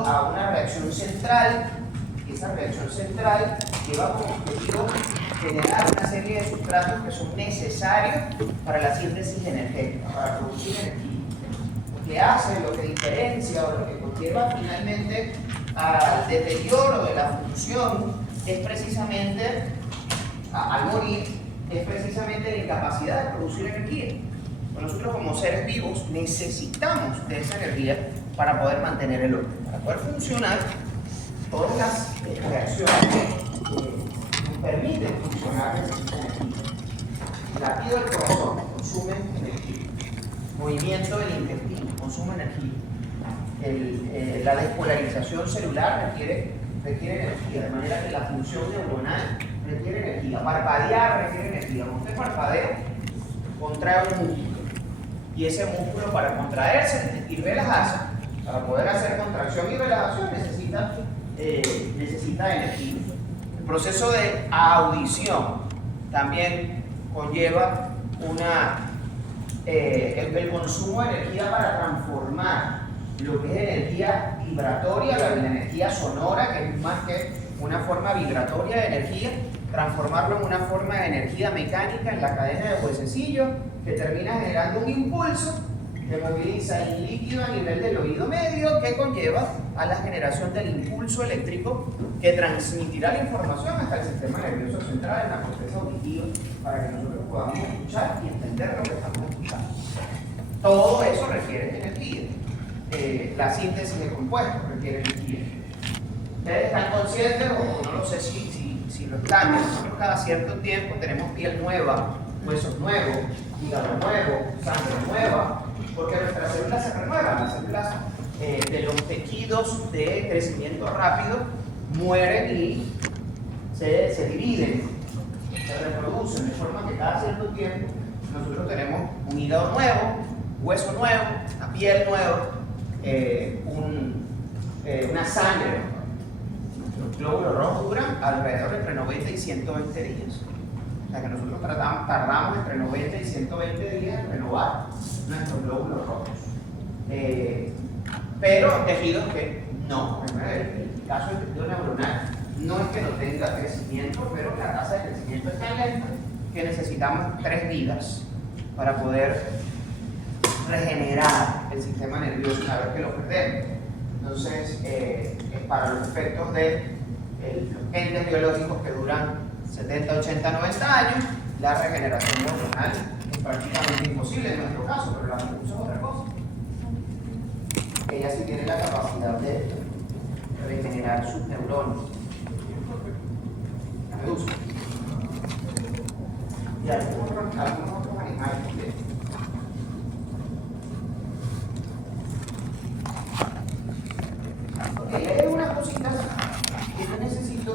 sometido a una reacción central, y esa reacción central lleva como objetivo generar una serie de sustratos que son necesarios para la síntesis energética, para producir energía. Lo que hace, lo que diferencia o lo que conlleva finalmente al deterioro de la función es precisamente, al morir, es precisamente la incapacidad de producir energía. Nosotros como seres vivos necesitamos de esa energía para poder mantener el orden, para poder funcionar. Todas las reacciones que nos permiten funcionar necesitan energía. El latido del corazón consume energía. Movimiento del intestino consume energía. La despolarización celular requiere energía, de manera que la función neuronal requiere energía. Parpadear requiere energía. Cuando usted parpadea, contrae un músculo. Y ese músculo, para contraerse y relajarse, para poder hacer contracción y relajación, necesita energía. El proceso de audición también conlleva el consumo de energía para transformar lo que es energía vibratoria, la energía sonora, que es más que una forma vibratoria de energía, transformarlo en una forma de energía mecánica en la cadena de huesecillos, que termina generando un impulso que moviliza el líquido a nivel del oído medio, que conlleva a la generación del impulso eléctrico que transmitirá la información hasta el sistema nervioso central, en la corteza auditiva, para que nosotros podamos escuchar y entender lo que estamos escuchando. Todo eso requiere energía. La síntesis de compuestos requiere energía. ¿Ustedes están conscientes, o no lo sé si lo están? Nosotros cada cierto tiempo tenemos piel nueva, huesos nuevos, hígado nuevo, sangre nueva, porque nuestras células se renuevan. Las células de los tejidos de crecimiento rápido mueren y se dividen, se reproducen, de forma que cada cierto tiempo nosotros tenemos un hígado nuevo, hueso nuevo, una piel nueva, una sangre nueva. Los glóbulos rojos duran alrededor de entre 90 y 120 días. O sea que nosotros tardamos entre 90 y 120 días en renovar nuestros glóbulos rojos. Pero tejidos que no, el caso del tejido neuronal no es que no tenga crecimiento, pero la tasa de crecimiento es tan lenta que necesitamos 3 vidas para poder regenerar el sistema nervioso una vez que lo perdemos. Entonces, para los efectos de los entes biológicos que duran 70, 80, 90 años, la regeneración neuronal es prácticamente imposible en nuestro caso, pero la medusa es otra cosa. Ella sí tiene la capacidad de regenerar sus neuronas. La medusa. Y algunos otros animales también. Ok, hay unas cositas que yo necesito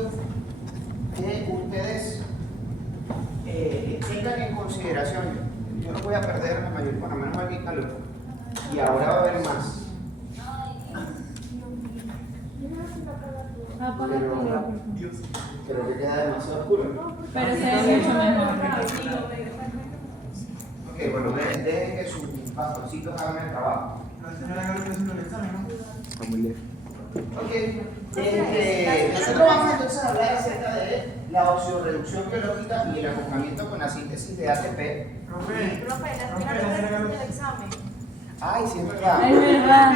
que ustedes tengan en consideración. Yo no voy a perder la mayor, por lo menos aquí calor. Y ahora va a haber más. Pero que queda demasiado oscuro. Pero se ve mucho mejor. Ok, bueno, dejen que sus bastoncitos hagan el trabajo. La señora Gabriela haciendo el examen, ¿no? Está muy lejos. Ok, nosotros vamos entonces a hablar acerca de la oxidorreducción biológica y el acoplamiento con la síntesis de ATP. Profe, Profe, la señora Gabriela haciendo el examen. Ay, sí, es verdad. Es verdad.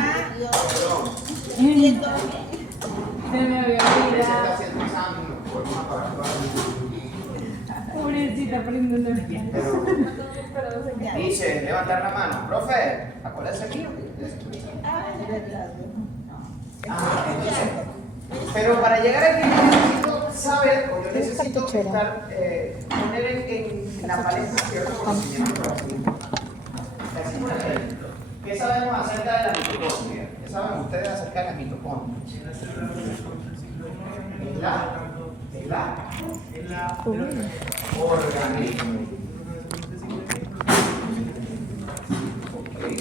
Perdón. Se me había Usted está olvidado. haciendo examen, no podemos apagar toda la Pobrecita, prendiendo el pie. Pero dice, levantar la mano. Profe, acuérdese mío. Entonces, pero para llegar aquí yo necesito saber, o yo necesito estar, poner en la palestra ciertos conocimientos. Así, por ejemplo, ¿qué sabemos acerca de la mitocondria? ¿Qué saben ustedes acerca de la mitocondria? Es la organismo. Okay.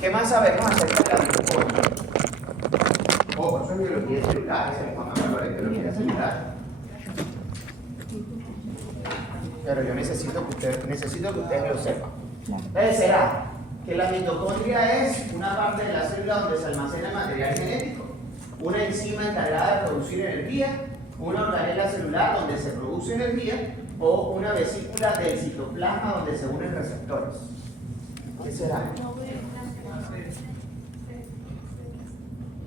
¿Qué más sabemos acerca de la mitocondria? Por eso es biología celular, esa es la palabra de biología celular. Pero yo necesito que ustedes lo sepan. Entonces, ¿será que la mitocondria es una parte de la célula donde se almacena el material genético? una enzima encargada de producir energía, una organela celular donde se produce energía o una vesícula del citoplasma donde se unen receptores. ¿Qué será?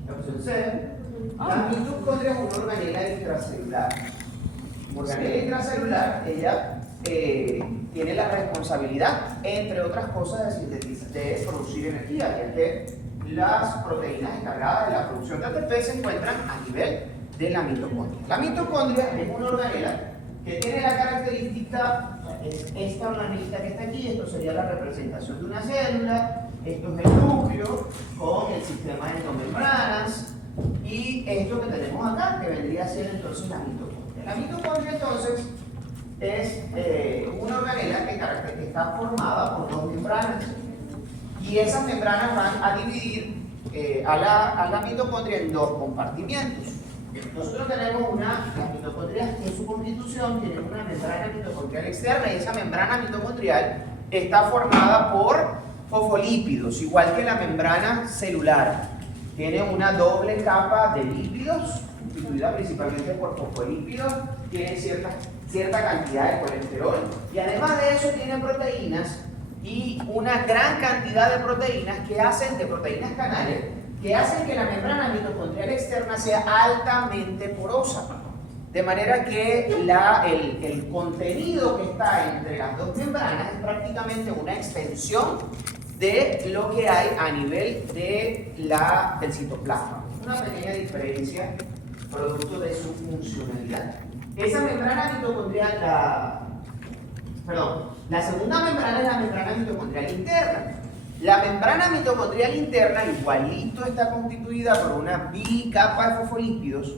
La opción C. La mitocondria es una organela intracelular. Como organela intracelular, ella tiene la responsabilidad, entre otras cosas, de producir energía, ya que las proteínas encargadas de la producción de ATP se encuentran a nivel de la mitocondria. La mitocondria es una organela que tiene la característica, es esta organelita que está aquí, esto sería la representación de una célula, esto es el núcleo con el sistema de endomembranas y esto que tenemos acá, que vendría a ser entonces la mitocondria. La mitocondria entonces es una organela que está formada por dos membranas y esas membranas van a dividir a la mitocondria en dos compartimientos. Nosotros tenemos las mitocondrias en su constitución tienen una membrana mitocondrial externa y esa membrana mitocondrial está formada por fosfolípidos, igual que la membrana celular. Tiene una doble capa de lípidos, constituida principalmente por fosfolípidos, tiene cierta cantidad de colesterol y además de eso tiene proteínas y una gran cantidad de proteínas de proteínas canales, que hacen que la membrana mitocondrial externa sea altamente porosa. De manera que el contenido que está entre las dos membranas es prácticamente una extensión de lo que hay a nivel del citoplasma. Una pequeña diferencia producto de su funcionalidad. Esa membrana mitocondrial, la segunda membrana es la membrana mitocondrial interna. La membrana mitocondrial interna igualito está constituida por una bicapa de fosfolípidos,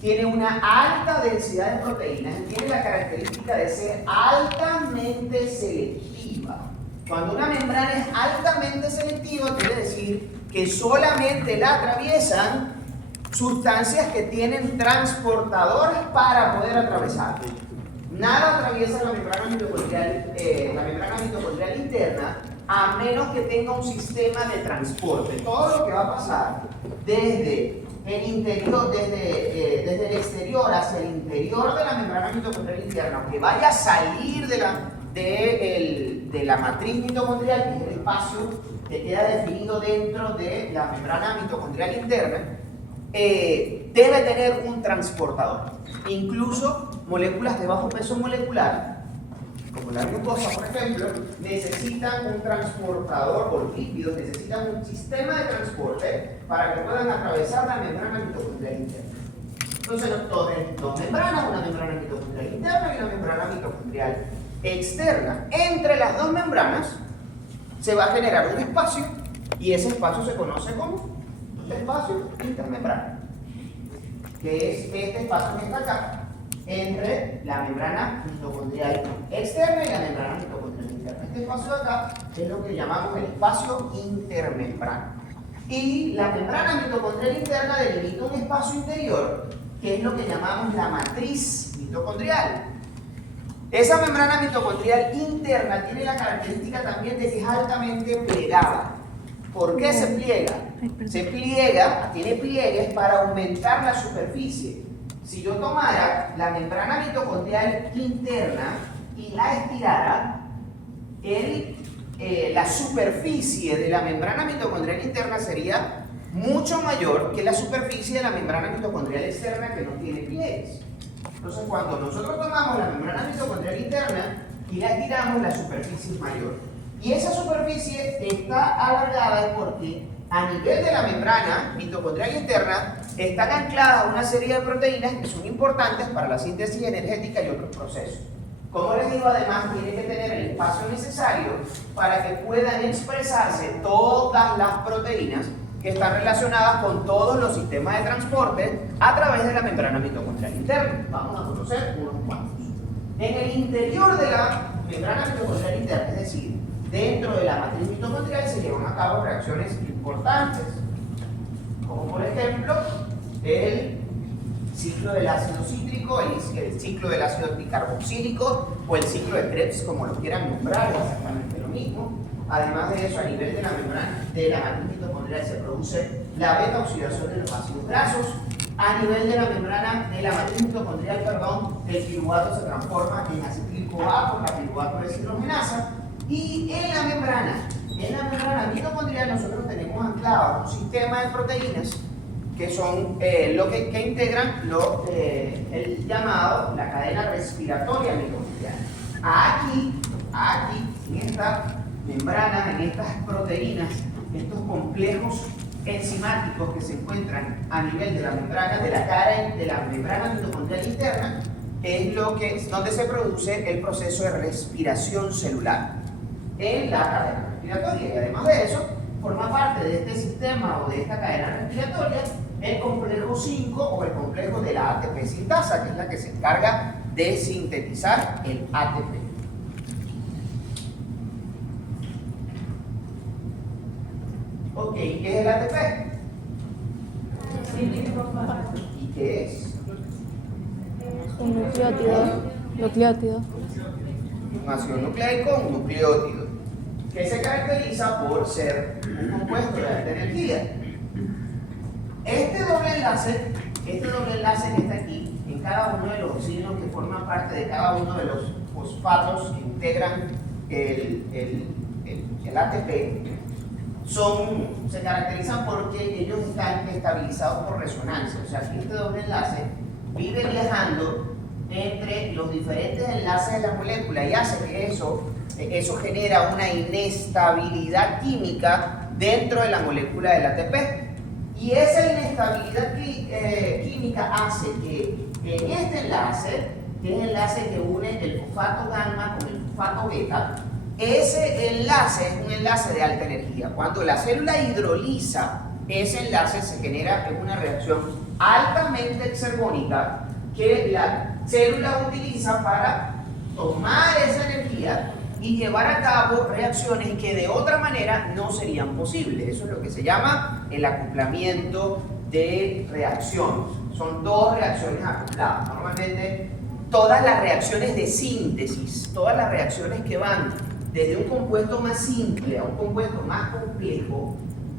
tiene una alta densidad de proteínas y tiene la característica de ser altamente selectiva. Cuando una membrana es altamente selectiva, quiere decir que solamente la atraviesan sustancias que tienen transportadores para poder atravesar. Nada atraviesa la membrana mitocondrial interna a menos que tenga un sistema de transporte. Todo lo que va a pasar desde el interior, desde el exterior hacia el interior de la membrana mitocondrial interna, aunque vaya a salir de la matriz mitocondrial, que es el espacio que queda definido dentro de la membrana mitocondrial interna, debe tener un transportador. Incluso moléculas de bajo peso molecular, como la glucosa, por ejemplo, necesitan un transportador, o lípidos necesitan un sistema de transporte para que puedan atravesar la membrana mitocondrial interna. Entonces, dos membranas, una membrana mitocondrial interna y una membrana mitocondrial externa. Entre las dos membranas se va a generar un espacio y ese espacio se conoce como espacio intermembrana, que es este espacio que está acá entre la membrana mitocondrial externa y la membrana mitocondrial interna. Este espacio de acá es lo que llamamos el espacio intermembrana. Y la membrana mitocondrial interna delimita un espacio interior, que es lo que llamamos la matriz mitocondrial. Esa membrana mitocondrial interna tiene la característica también de que es altamente plegada. ¿Por qué se pliega? Se pliega, tiene pliegues para aumentar la superficie. Si yo tomara la membrana mitocondrial interna y la estirara, la superficie de la membrana mitocondrial interna sería mucho mayor que la superficie de la membrana mitocondrial externa, que no tiene pliegues. Entonces, cuando nosotros tomamos la membrana mitocondrial interna y la estiramos, la superficie es mayor. Y esa superficie está alargada porque a nivel de la membrana mitocondrial interna están ancladas una serie de proteínas que son importantes para la síntesis energética y otros procesos. Como les digo, además tiene que tener el espacio necesario para que puedan expresarse todas las proteínas que están relacionadas con todos los sistemas de transporte a través de la membrana mitocondrial interna. Vamos a conocer unos cuantos. En el interior de la membrana mitocondrial interna, es decir, dentro de la matriz mitocondrial, se llevan a cabo reacciones importantes, como por ejemplo el ciclo del ácido cítrico, el ciclo del ácido bicarboxílico o el ciclo de Krebs, como lo quieran nombrar, es exactamente lo mismo. Además de eso, a nivel de la membrana de la matriz mitocondrial se produce la beta oxidación de los ácidos grasos. A nivel de la membrana de la matriz mitocondrial, el piruvato se transforma en acetil-CoA por la piruvato deshidrogenasa. Y en la membrana mitocondrial nosotros tenemos anclado un sistema de proteínas que son que integran el llamado la cadena respiratoria mitocondrial. Aquí, en esta membrana, en estas proteínas, estos complejos enzimáticos que se encuentran a nivel de la membrana, de la membrana mitocondrial interna, es donde se produce el proceso de respiración celular en la cadena respiratoria. Y además de eso, forma parte de este sistema o de esta cadena respiratoria el complejo 5 o el complejo de la ATP sintasa, que es la que se encarga de sintetizar el ATP. Ok, ¿qué es el ATP? ¿Y qué es? Un nucleótido. Un ácido nucleico, un nucleótido, que se caracteriza por ser un compuesto de alta energía. Este doble enlace que está aquí, en cada uno de los oxinos que forman parte de cada uno de los fosfatos que integran el ATP, se caracterizan porque ellos están estabilizados por resonancia. O sea, que este doble enlace vive viajando entre los diferentes enlaces de la molécula y hace que eso genera una inestabilidad química dentro de la molécula del ATP. Y esa inestabilidad química hace que en este enlace, que es el enlace que une el fosfato gamma con el fosfato beta, ese enlace es un enlace de alta energía. Cuando la célula hidroliza ese enlace, se genera una reacción altamente exergónica que la célula utiliza para tomar esa energía y llevar a cabo reacciones que de otra manera no serían posibles. Eso es lo que se llama el acoplamiento de reacción. Son dos reacciones acopladas. Normalmente todas las reacciones de síntesis, todas las reacciones que van desde un compuesto más simple a un compuesto más complejo,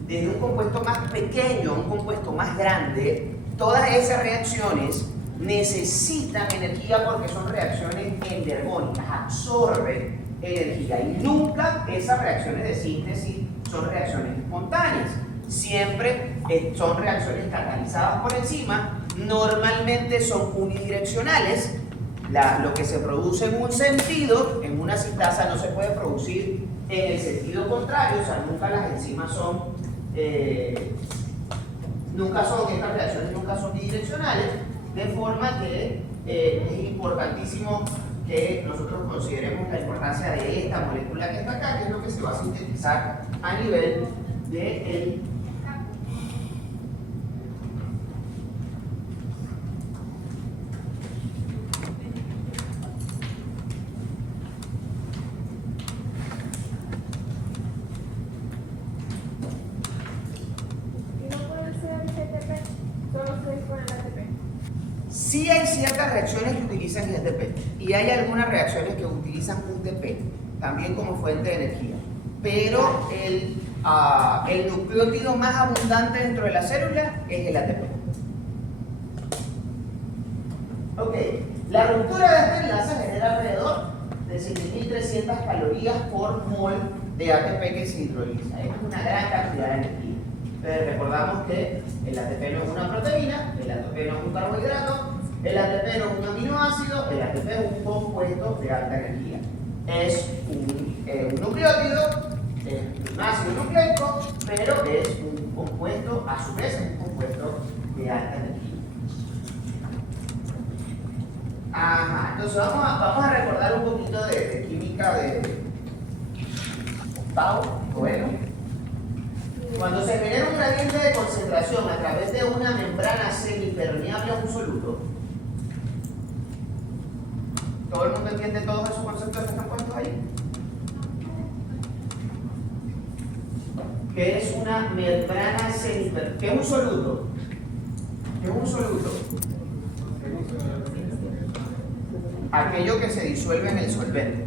desde un compuesto más pequeño a un compuesto más grande, todas esas reacciones necesitan energía porque son reacciones endergónicas, absorben energía, y nunca esas reacciones de síntesis son reacciones espontáneas, siempre son reacciones catalizadas por enzima, normalmente son unidireccionales. Lo que se produce en un sentido, en una sintasa, no se puede producir en el sentido contrario. O sea, nunca las enzimas estas reacciones nunca son bidireccionales, de forma que es importantísimo que nosotros consideremos la importancia de esta molécula que está acá, que es lo que se va a sintetizar a nivel del Sí hay ciertas reacciones que utilizan IATP y hay algunas reacciones que utilizan UTP también como fuente de energía, pero el nucleótido más abundante dentro de la célula es el ATP. Ok, la ruptura de este enlace genera alrededor de 7.300 calorías por mol de ATP que se hidroliza. Es una gran cantidad de energía. Entonces, recordamos que el ATP no es una proteína, el ATP no es un carbohidrato, el ATP no es un aminoácido, el ATP es un compuesto de alta energía. Es un nucleótido, es un ácido nucleico, pero es un compuesto, a su vez, es un compuesto de alta energía. Ajá, entonces vamos a recordar un poquito de química de octavo, bueno. Cuando se genera un gradiente de concentración a través de una membrana semipermeable a un soluto, ¿todo el mundo entiende todos esos conceptos que están puestos ahí? ¿Qué es una membrana semipermeable? ¿Qué es un soluto? ¿Qué es un soluto? Aquello que se disuelve en el solvente,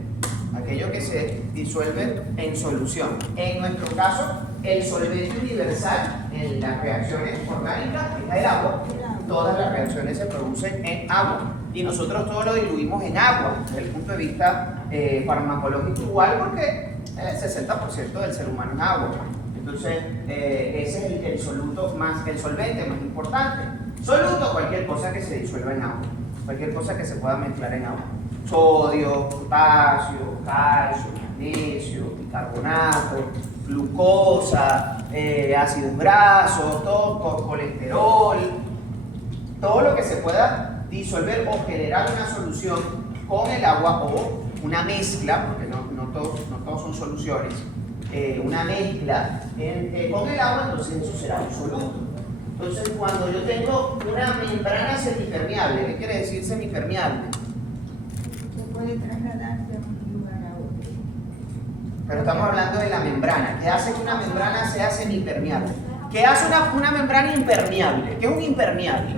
aquello que se disuelve en solución. En nuestro caso, el solvente universal en las reacciones orgánicas es el agua. Todas las reacciones se producen en agua y nosotros todo lo diluimos en agua desde el punto de vista farmacológico igual, porque el 60% del ser humano es agua. Entonces ese es el soluto más, el solvente más importante. Soluto, cualquier cosa que se disuelva en agua, cualquier cosa que se pueda mezclar en agua. Sodio, potasio, calcio, magnesio, bicarbonato, glucosa, ácidos grasos, todo, colesterol, todo lo que se pueda disolver o generar una solución con el agua o una mezcla, porque no todos son soluciones, una mezcla con el agua, entonces eso será un soluto. Entonces, cuando yo tengo una membrana semipermeable, ¿qué quiere decir semipermeable? Se puede trasladarse de un lugar a otro. Pero estamos hablando de la membrana. ¿Qué hace que una membrana sea semipermeable? ¿Qué hace una membrana impermeable? ¿Qué es un impermeable?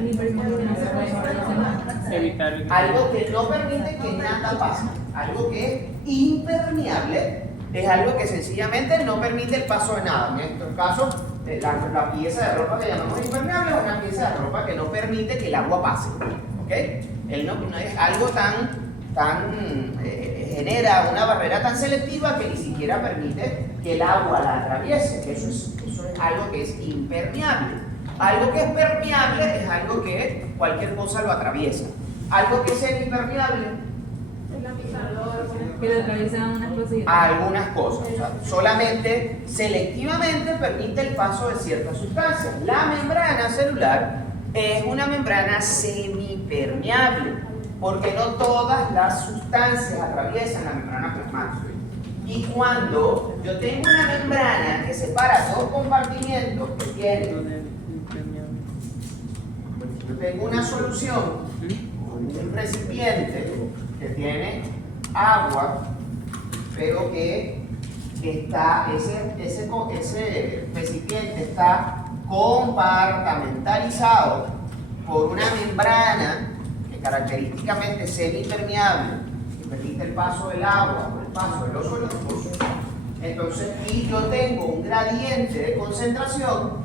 Algo que no permite que nada pase. Algo que es impermeable es algo que sencillamente no permite el paso de nada. En este caso, la pieza de ropa que llamamos impermeable es una pieza de ropa que no permite que el agua pase. ¿Ok? No es algo genera una barrera tan selectiva que ni siquiera permite que el agua la atraviese. Eso es algo que es impermeable. Algo que es permeable es algo que cualquier cosa lo atraviesa. Algo que es semipermeable, Que lo atraviesan unas cositas. algunas cosas. O sea, solamente selectivamente permite el paso de ciertas sustancias. La membrana celular es una membrana semipermeable, porque no todas las sustancias atraviesan la membrana plasmática. Y cuando yo tengo una membrana que separa dos compartimientos que tienen, yo tengo una solución, un recipiente que tiene agua, pero que está, ese recipiente está compartamentalizado por una membrana que característicamente es semipermeable, que permite el paso del agua o el paso de los solutos. Entonces, y yo tengo un gradiente de concentración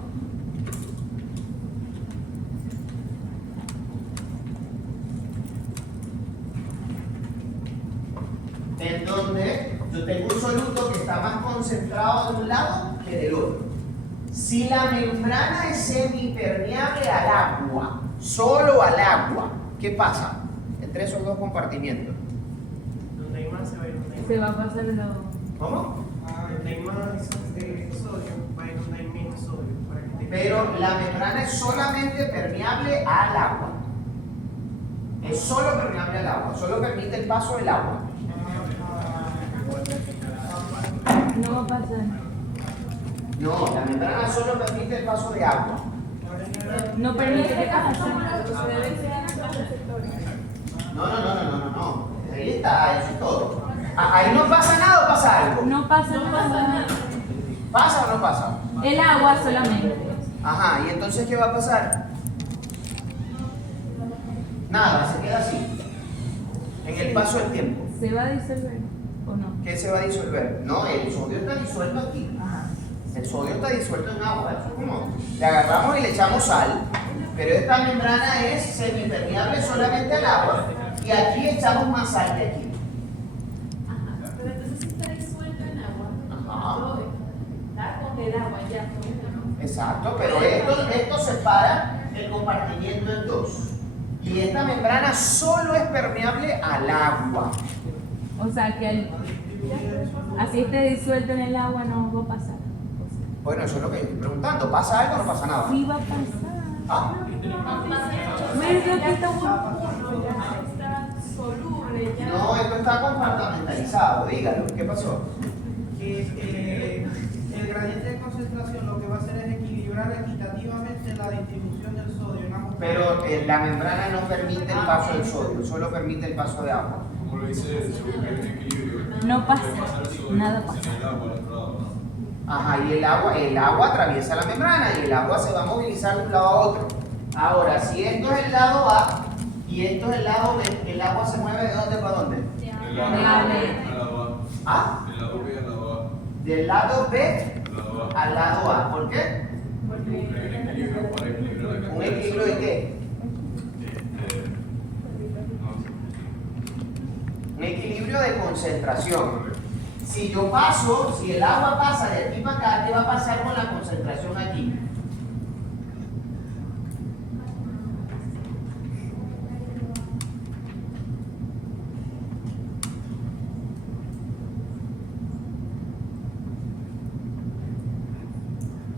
en donde yo tengo un soluto que está más concentrado de un lado que del otro. Si la membrana es semipermeable al agua, solo al agua, ¿qué pasa entre esos dos compartimientos? Donde hay más se va a ir donde hay Se va a pasar lo... ¿Cómo? donde hay más sodio, va a ir donde hay menos sodio. Para que te... Pero la membrana es solamente permeable al agua. Es solo permeable al agua, solo permite el paso del agua. No va a pasar. No, la membrana solo permite el paso de agua. No permite que pase. No. Ahí está, eso es todo. Ahí no pasa nada o pasa algo. No pasa nada. ¿Pasa o no pasa? El agua solamente. Ajá, ¿y entonces qué va a pasar? Nada, se queda así. En el paso del tiempo. ¿Se va a disolver o no? ¿Qué se va a disolver? No, el sodio está disuelto aquí. El sodio está disuelto en agua. Eso es como le agarramos y le echamos sal, pero esta membrana es semipermeable solamente al agua y aquí echamos más sal que aquí. Pero entonces si está disuelto en agua, Ajá. está con el agua ya. Exacto, pero esto separa el compartimiento en dos. Y esta membrana solo es permeable al agua. O sea que así esté disuelto en el agua no va a pasar. Bueno, eso es lo que yo estoy preguntando. ¿Pasa algo o no pasa nada? Sí va a pasar. Ah, ¿Ves lo que está Está soluble ya. no, esto está compartamentalizado. Dígalo, ¿qué pasó? Que el gradiente de concentración lo que va a hacer es equilibrar equitativamente la distribución del sodio en ambos. Pero la membrana no permite el paso del sodio, solo permite el paso de agua. Como lo dice, según que hay un equilibrio. No pasa, el sodio, nada pasa. en el agua al otro lado, ¿no? Ajá, y el agua atraviesa la membrana y el agua se va a movilizar de un lado a otro. Ahora, si esto es el lado A y esto es el lado B, el agua se mueve de dónde para dónde. El lado B al lado A. ¿Ah? El lado B al lado A. Del lado B Al lado A. al lado A. ¿Por qué? Un equilibrio para equilibrar la ¿Un cantidad. equilibrio de qué? Un equilibrio de concentración. Si yo paso, si el agua pasa de aquí para acá, ¿qué va a pasar con la concentración aquí?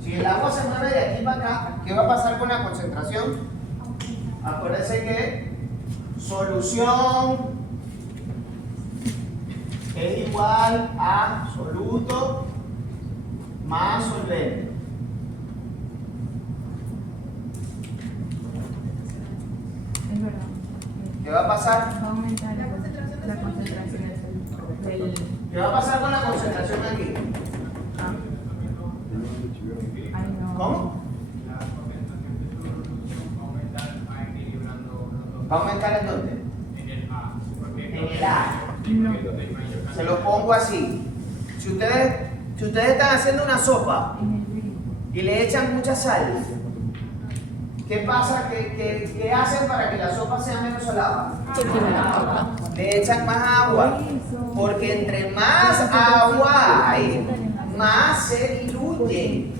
Si el agua se mueve de aquí para acá, ¿qué va a pasar con la concentración? Acuérdense que solución es igual a absoluto más solvente. Es verdad. ¿Qué va a pasar? Va a aumentar la concentración del... ¿Qué va a pasar con la concentración aquí? Ay, no. ¿Cómo? ¿Va a aumentar en dónde? En el A. No. Se lo pongo así. Si ustedes están haciendo una sopa En el río. y le echan mucha sal, ¿qué pasa? ¿Qué hacen para que la sopa sea menos salada? Le echan más agua, porque entre más agua hay, más se diluyen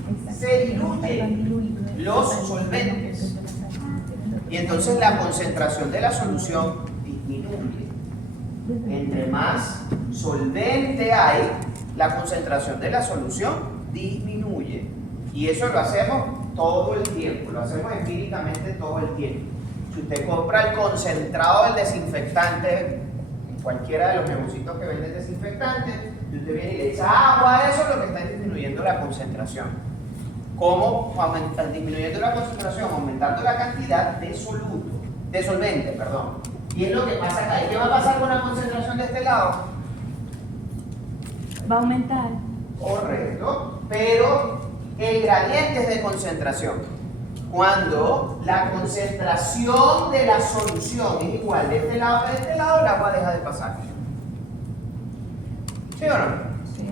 los solventes. Y entonces la concentración de la solución disminuye. Entre más solvente hay, la concentración de la solución disminuye. Y eso lo hacemos todo el tiempo, lo hacemos empíricamente todo el tiempo. Si usted compra el concentrado del desinfectante, en cualquiera de los negocios que venden desinfectante, y usted viene y le echa agua a eso, lo que está es disminuyendo la concentración. ¿Cómo disminuyendo la concentración? Aumentando la cantidad de solvente, perdón. Y es lo que pasa acá. ¿Y qué va a pasar con la concentración de este lado? Va a aumentar. Correcto, pero el gradiente es de concentración. Cuando la concentración de la solución es igual de este lado a de este lado, el agua deja de pasar. ¿Sí o no? Sí.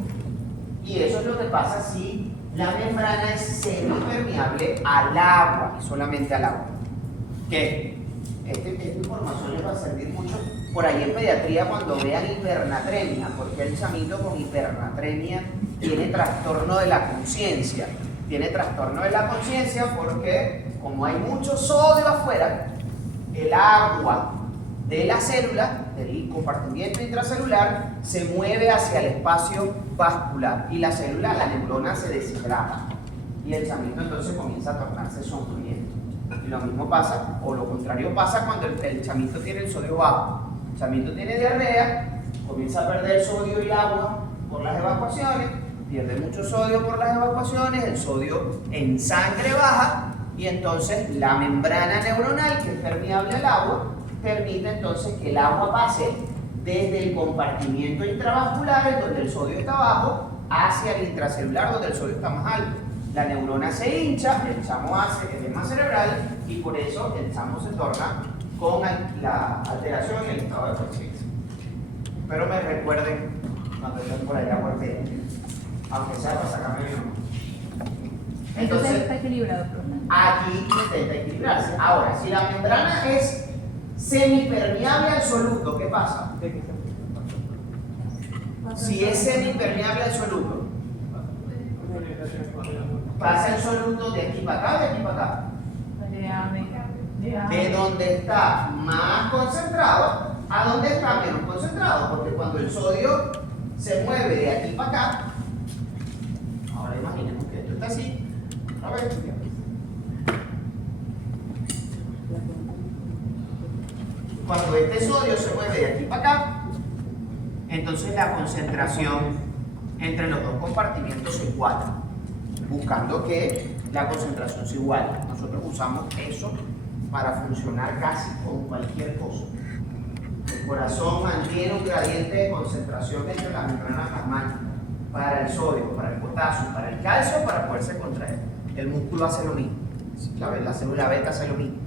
Y eso es lo que pasa si la membrana es semipermeable al agua, y solamente al agua. ¿Qué? Esta información les va a servir mucho por ahí en pediatría cuando vean hipernatremia, porque el chamito con hipernatremia tiene trastorno de la conciencia. Tiene trastorno de la conciencia porque, como hay mucho sodio afuera, el agua de la célula, del compartimiento intracelular, se mueve hacia el espacio vascular y la célula, la neurona, se deshidrata. Y el chamito entonces comienza a tornarse somnoliento. Y lo mismo pasa, o lo contrario pasa cuando el chamito tiene el sodio bajo. El chamito tiene diarrea, comienza a perder sodio y agua por las evacuaciones, pierde mucho sodio por las evacuaciones, el sodio en sangre baja, y entonces la membrana neuronal, que es permeable al agua, permite entonces que el agua pase desde el compartimiento intravascular, en donde el sodio está bajo, hacia el intracelular, donde el sodio está más alto. La neurona se hincha, el chamo hace edema cerebral, y por eso el chamo se torna con la alteración en el estado de conciencia. Espero me recuerden cuando estén por allá por pediatría, aunque sea para sacarme mi nombre. Entonces Entonces, está equilibrado, profe. aquí intenta equilibrarse. Ahora, si la membrana es semipermeable al soluto, ¿qué pasa? Si es semipermeable al soluto, pasa el soluto de aquí para acá, de aquí para acá. De donde está más concentrado a donde está menos concentrado, porque cuando el sodio se mueve de aquí para acá, ahora imaginemos que esto está así, a ver, cuando este sodio se mueve de aquí para acá, entonces la concentración entre los dos compartimientos se iguala, buscando que la concentración se iguale. Nosotros usamos eso para funcionar casi con cualquier cosa. El corazón mantiene un gradiente de concentración entre las membranas plasmáticas para el sodio, para el potasio, para el calcio, para poderse contraer. El músculo hace lo mismo, la célula beta hace lo mismo.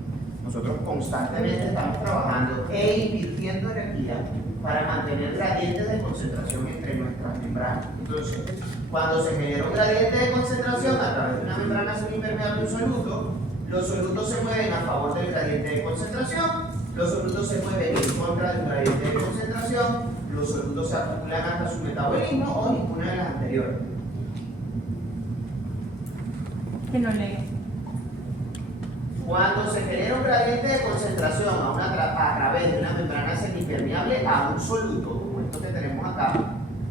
Nosotros constantemente estamos trabajando e invirtiendo energía para mantener gradientes de concentración entre nuestras membranas. Entonces, cuando se genera un gradiente de concentración a través de una membrana semipermeable de un soluto, los solutos se mueven a favor del gradiente de concentración, los solutos se mueven en contra del gradiente de concentración, los solutos se acumulan hasta su metabolismo o ninguna de las anteriores. Que no lee. Cuando se genera un gradiente de concentración a través de una membrana semipermeable a un soluto, como esto que tenemos acá,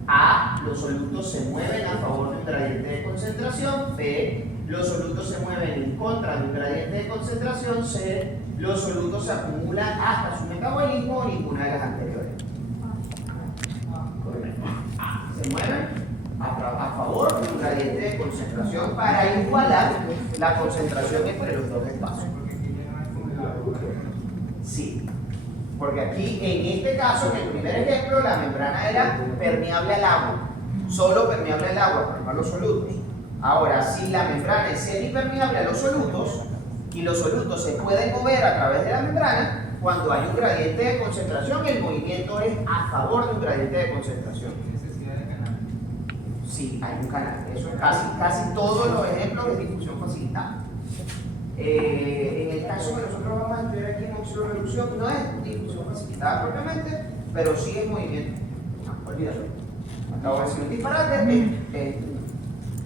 A, los solutos se mueven a favor de un gradiente de concentración, B, los solutos se mueven en contra de un gradiente de concentración, C, los solutos se acumulan hasta su metabolismo o ninguna de las anteriores. Se mueven a favor de un gradiente de concentración para igualar la concentración entre los dos espacios. Sí, porque aquí en este caso, en el primer ejemplo, la membrana era permeable al agua, solo permeable al agua, pero no a los solutos. Ahora, si la membrana es semipermeable a los solutos y los solutos se pueden mover a través de la membrana, cuando hay un gradiente de concentración, el movimiento es a favor de un gradiente de concentración. Sí, hay un canal. Eso es casi todos los ejemplos de difusión facilitada. En el caso que nosotros vamos a estudiar aquí en oxidorreducción, no es difusión facilitada propiamente, pero sí es movimiento. No, olvídalo. Acabo de decir un disparate,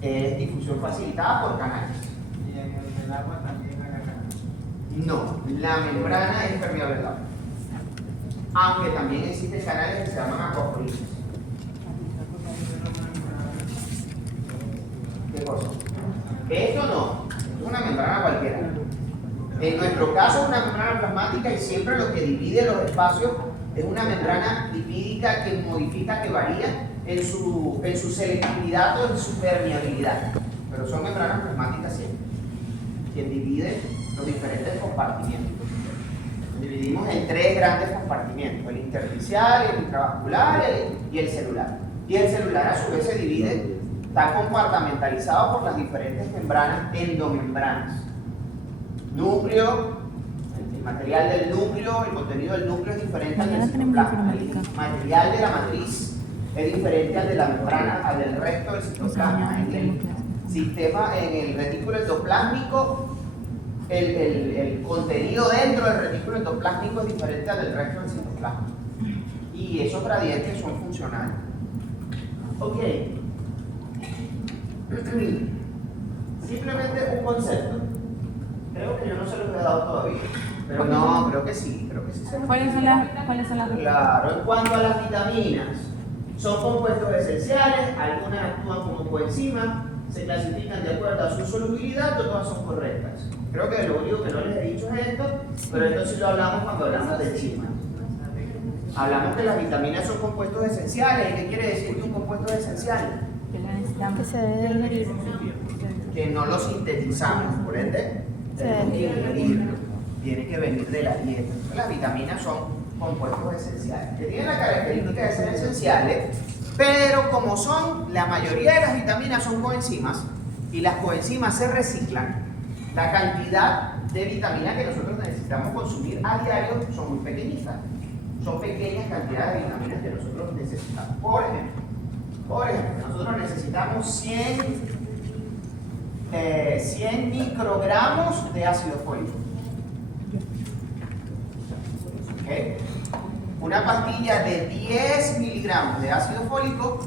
es difusión facilitada por canales. Y en el agua también hay canales. No, la membrana es permeable al agua. Aunque también existen canales que se llaman acuaporisas. ¿Qué cosa? Esto no, es una membrana cualquiera. En nuestro caso es una membrana plasmática y siempre lo que divide los espacios es una membrana lipídica que modifica, que varía en su selectividad o en su permeabilidad. Pero son membranas plasmáticas siempre, que dividen los diferentes compartimientos. Dividimos en tres grandes compartimientos: el intersticial, el intravascular y el celular. Y el celular a su vez se divide, está compartimentalizado por las diferentes membranas endomembranas. Núcleo, el material del núcleo, el contenido del núcleo es diferente al del citoplasma. El material de la matriz es diferente al de la membrana, al del resto del citoplasma. En el sistema, en el retículo endoplásmico, el contenido dentro del retículo endoplásmico es diferente al del resto del citoplasma. Y esos gradientes son funcionales. Ok. Simplemente un concepto. Creo que yo no se los he dado todavía. Pero no, creo que sí se los ¿Cuáles son las Claro, en cuanto a las vitaminas, son compuestos esenciales, algunas actúan como coenzimas, se clasifican de acuerdo a su solubilidad, todas son correctas. Creo que lo único que no les he dicho es esto, pero esto sí lo hablamos cuando hablamos de enzimas. Hablamos que las vitaminas son compuestos esenciales. ¿Y qué quiere decir que un compuesto es esencial? que se debe de ingerir? Que no lo sintetizamos, por ende, tenemos que ingerirlo. Tiene que venir de la dieta. Entonces, las vitaminas son compuestos esenciales, que tienen la característica de ser esenciales, pero como son, la mayoría de las vitaminas son coenzimas, y las coenzimas se reciclan, la cantidad de vitamina que nosotros necesitamos consumir a diario son muy pequeñitas. Son pequeñas cantidades de vitaminas que nosotros necesitamos. Por ejemplo, nosotros necesitamos 100 microgramos de ácido fólico. ¿Okay? Una pastilla de 10 miligramos de ácido fólico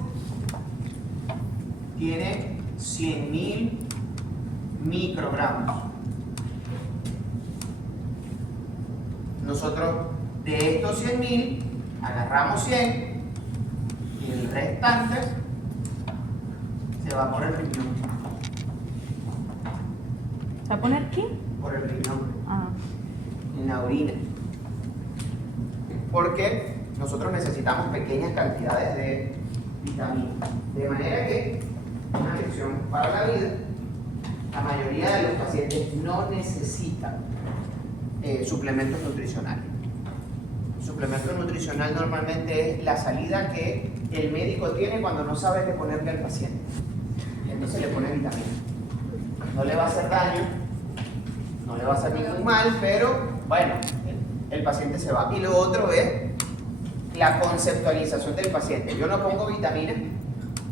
tiene 100.000 microgramos. Nosotros de estos 100.000 agarramos 100 y el restante se va por el riñón. ¿Se va a poner qué? Por el riñón, Ah. en la orina. Porque nosotros necesitamos pequeñas cantidades de vitaminas. De manera que, una lección para la vida, la mayoría de los pacientes no necesitan suplementos nutricionales. El suplemento nutricional normalmente es la salida que el médico tiene cuando no sabe qué ponerle al paciente. Entonces le pone vitamina. No le va a hacer daño, no le va a hacer ningún mal, pero bueno, el paciente se va. Y lo otro es la conceptualización del paciente. Yo no pongo vitaminas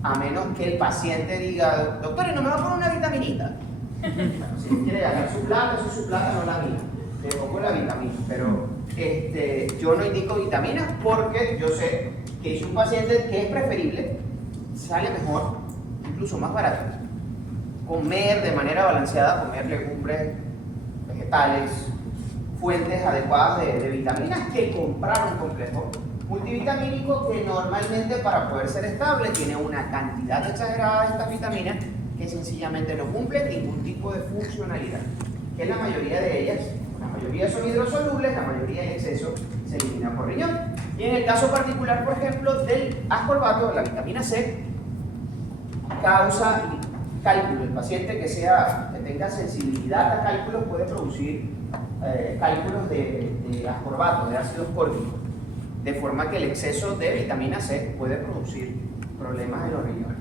a menos que el paciente diga, doctor, ¿y no me va a poner una vitaminita? Bueno, si quiere ganar su plata, eso es su plata, no la mía. Le pongo la vitamina, pero yo no indico vitaminas porque yo sé que es un paciente que es preferible, sale mejor, incluso más barato, comer de manera balanceada, comer legumbres, vegetales, fuentes adecuadas de vitaminas, que comprar un complejo multivitamínico que normalmente, para poder ser estable, tiene una cantidad exagerada de estas vitaminas que sencillamente no cumplen ningún tipo de funcionalidad, que la mayoría de ellas, la mayoría son hidrosolubles, la mayoría en exceso se elimina por riñón. Y en el caso particular, por ejemplo, del ascorbato, la vitamina C, causa cálculo. El paciente que tenga sensibilidad a cálculos puede producir cálculos de ascorbato, de ácido ascórbico, de forma que el exceso de vitamina C puede producir problemas en los riñones.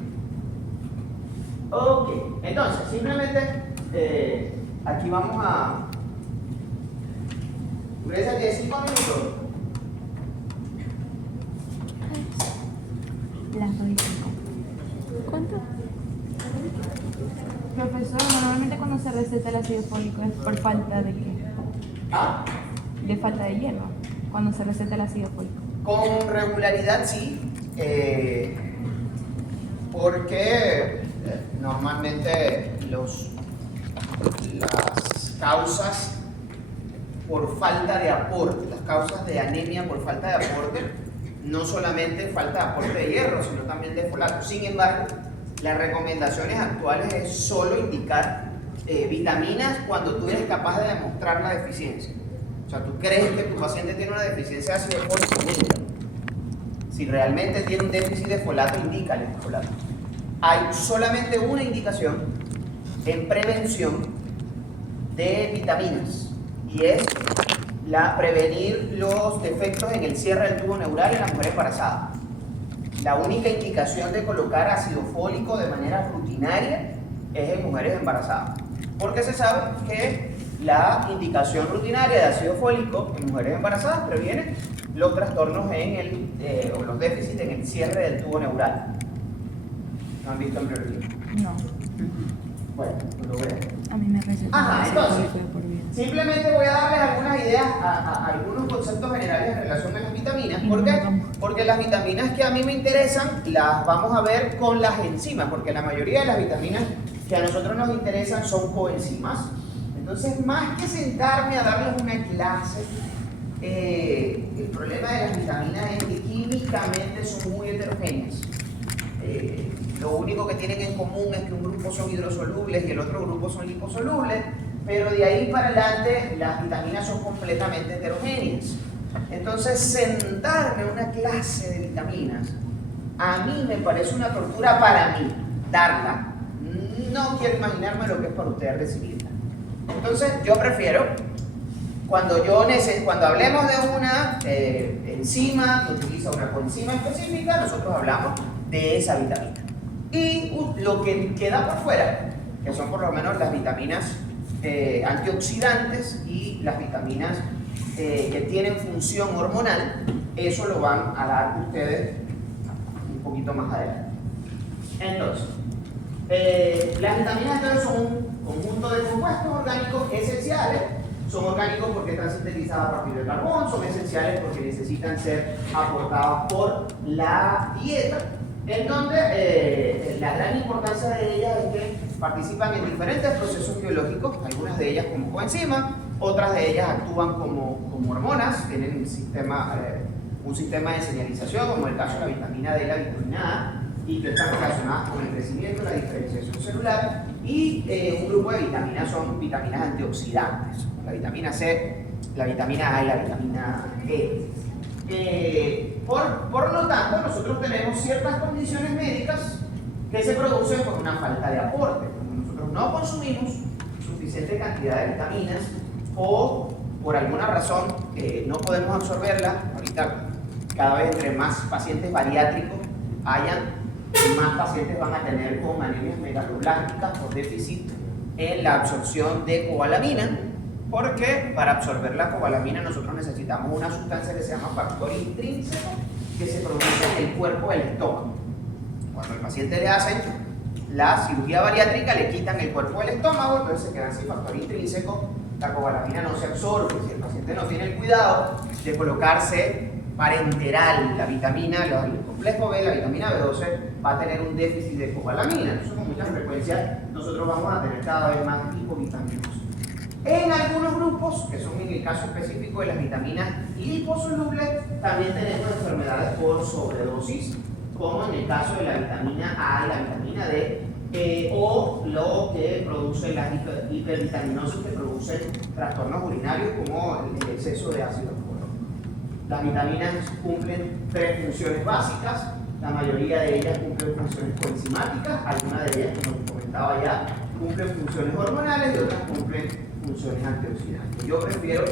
Ok, entonces simplemente aquí vamos a... Dureza de 5 minutos. Las doy. ¿Cuánto? Profesor, normalmente cuando se receta el ácido fólico es por falta de qué? ¿Ah? De falta de hierro, cuando se receta el ácido fólico. Con regularidad sí, porque normalmente las causas por falta de aporte, las causas de anemia por falta de aporte, no solamente falta de aporte de hierro, sino también de folato. Sin embargo, las recomendaciones actuales es solo indicar vitaminas cuando tú eres capaz de demostrar la deficiencia. O sea, tú crees que tu paciente tiene una deficiencia de ácido fólico, indícalo. Si realmente tiene un déficit de folato, indícale el folato. Hay solamente una indicación en prevención de vitaminas, y es prevenir los defectos en el cierre del tubo neural en las mujeres embarazadas. La única indicación de colocar ácido fólico de manera rutinaria es en mujeres embarazadas, porque se sabe que la indicación rutinaria de ácido fólico en mujeres embarazadas previene los trastornos o los déficits en el cierre del tubo neural. ¿No han visto embriología? No, Bueno, lo veo. a mí me receta Ajá, ácido entonces, fólico por vida. simplemente voy a darles algunas ideas, algunos conceptos generales en relación a las vitaminas. ¿Por qué? Porque las vitaminas que a mí me interesan las vamos a ver con las enzimas, porque la mayoría de las vitaminas que a nosotros nos interesan son coenzimas. Entonces, más que sentarme a darles una clase, el problema de las vitaminas es que químicamente son muy heterogéneas. Lo único que tienen en común es que un grupo son hidrosolubles y el otro grupo son liposolubles, pero de ahí para adelante las vitaminas son completamente heterogéneas. Entonces, sentarme a una clase de vitaminas, a mí me parece una tortura para mí, darla. No quiero imaginarme lo que es para ustedes recibirla. Entonces, yo prefiero, cuando hablemos de una enzima que utiliza una coenzima específica, nosotros hablamos de esa vitamina. Y lo que queda por fuera, que son por lo menos las vitaminas antioxidantes y las vitaminas que tienen función hormonal, eso lo van a dar ustedes un poquito más adelante. Entonces, las vitaminas entonces son un conjunto de compuestos orgánicos esenciales. Son orgánicos porque están sintetizados a partir del carbón, son esenciales porque necesitan ser aportados por la dieta, en donde la gran importancia de ellas es que participan en diferentes procesos biológicos, algunas de ellas como coenzimas, otras de ellas actúan como hormonas, tienen un sistema de señalización, como el caso de la vitamina D y la vitamina A, y que están relacionadas con el crecimiento, la diferenciación celular, y un grupo de vitaminas son vitaminas antioxidantes, la vitamina C, la vitamina A y la vitamina E. Por lo tanto, nosotros tenemos ciertas condiciones médicas que se producen por una falta de aporte. Como nosotros no consumimos suficiente cantidad de vitaminas o por alguna razón no podemos absorberla, ahorita cada vez entre más pacientes bariátricos hayan, más pacientes van a tener con anemias megaloblásticas por déficit en la absorción de cobalamina. Porque para absorber la cobalamina nosotros necesitamos una sustancia que se llama factor intrínseco que se produce en el cuerpo del estómago. Cuando al paciente le hacen la cirugía bariátrica, le quitan el cuerpo del estómago, entonces se queda sin factor intrínseco, la cobalamina no se absorbe. Si el paciente no tiene el cuidado de colocarse parenteral, la vitamina, el complejo B, la vitamina B12, va a tener un déficit de cobalamina. Entonces con mucha frecuencia nosotros vamos a tener cada vez más hipovitaminas. En algunos grupos, que son en el caso específico de las vitaminas liposolubles, también tenemos enfermedades por sobredosis, como en el caso de la vitamina A y la vitamina D, o lo que produce la hipervitaminosis, que produce trastornos urinarios como el exceso de ácido fólico. Las vitaminas cumplen 3 funciones básicas, la mayoría de ellas cumplen funciones coenzimáticas, algunas de ellas, como les comentaba ya, cumplen funciones hormonales y otras cumplen funciones antioxidantes. Yo prefiero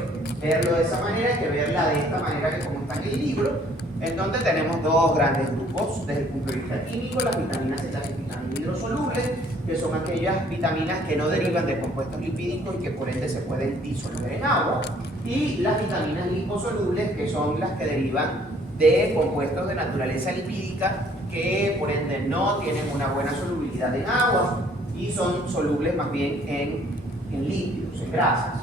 verlo de esa manera que verla de esta manera que como está en el libro, en donde tenemos dos grandes grupos desde el punto de vista químico: las vitaminas y las vitaminas hidrosolubles, que son aquellas vitaminas que no derivan de compuestos lipídicos y que por ende se pueden disolver en agua, y las vitaminas liposolubles, que son las que derivan de compuestos de naturaleza lipídica que por ende no tienen una buena solubilidad en agua y son solubles más bien en lípidos, en grasas.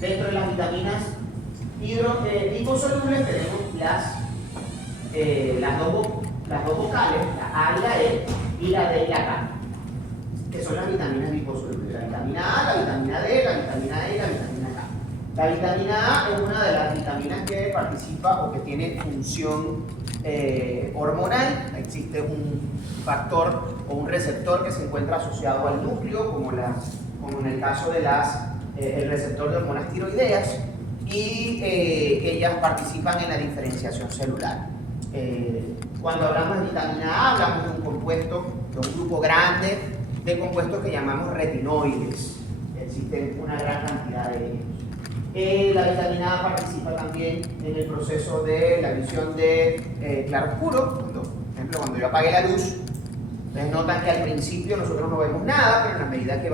Dentro de las vitaminas liposolubles tenemos las dos vocales, la A y la E, y la D y la K, que son las vitaminas liposolubles: la vitamina A, la vitamina D, la vitamina E y la vitamina K. La vitamina A es una de las vitaminas que participa o que tiene función hormonal. Existe un factor o un receptor que se encuentra asociado al núcleo, como en el caso de el receptor de hormonas tiroideas, y ellas participan en la diferenciación celular. Cuando hablamos de vitamina A, hablamos de un compuesto, de un grupo grande de compuestos que llamamos retinoides. Existen una gran cantidad de ellos. La vitamina A participa también en el proceso de la visión de claroscuro. Por ejemplo, cuando yo apague la luz, ustedes notan que al principio nosotros no vemos nada, pero en la medida que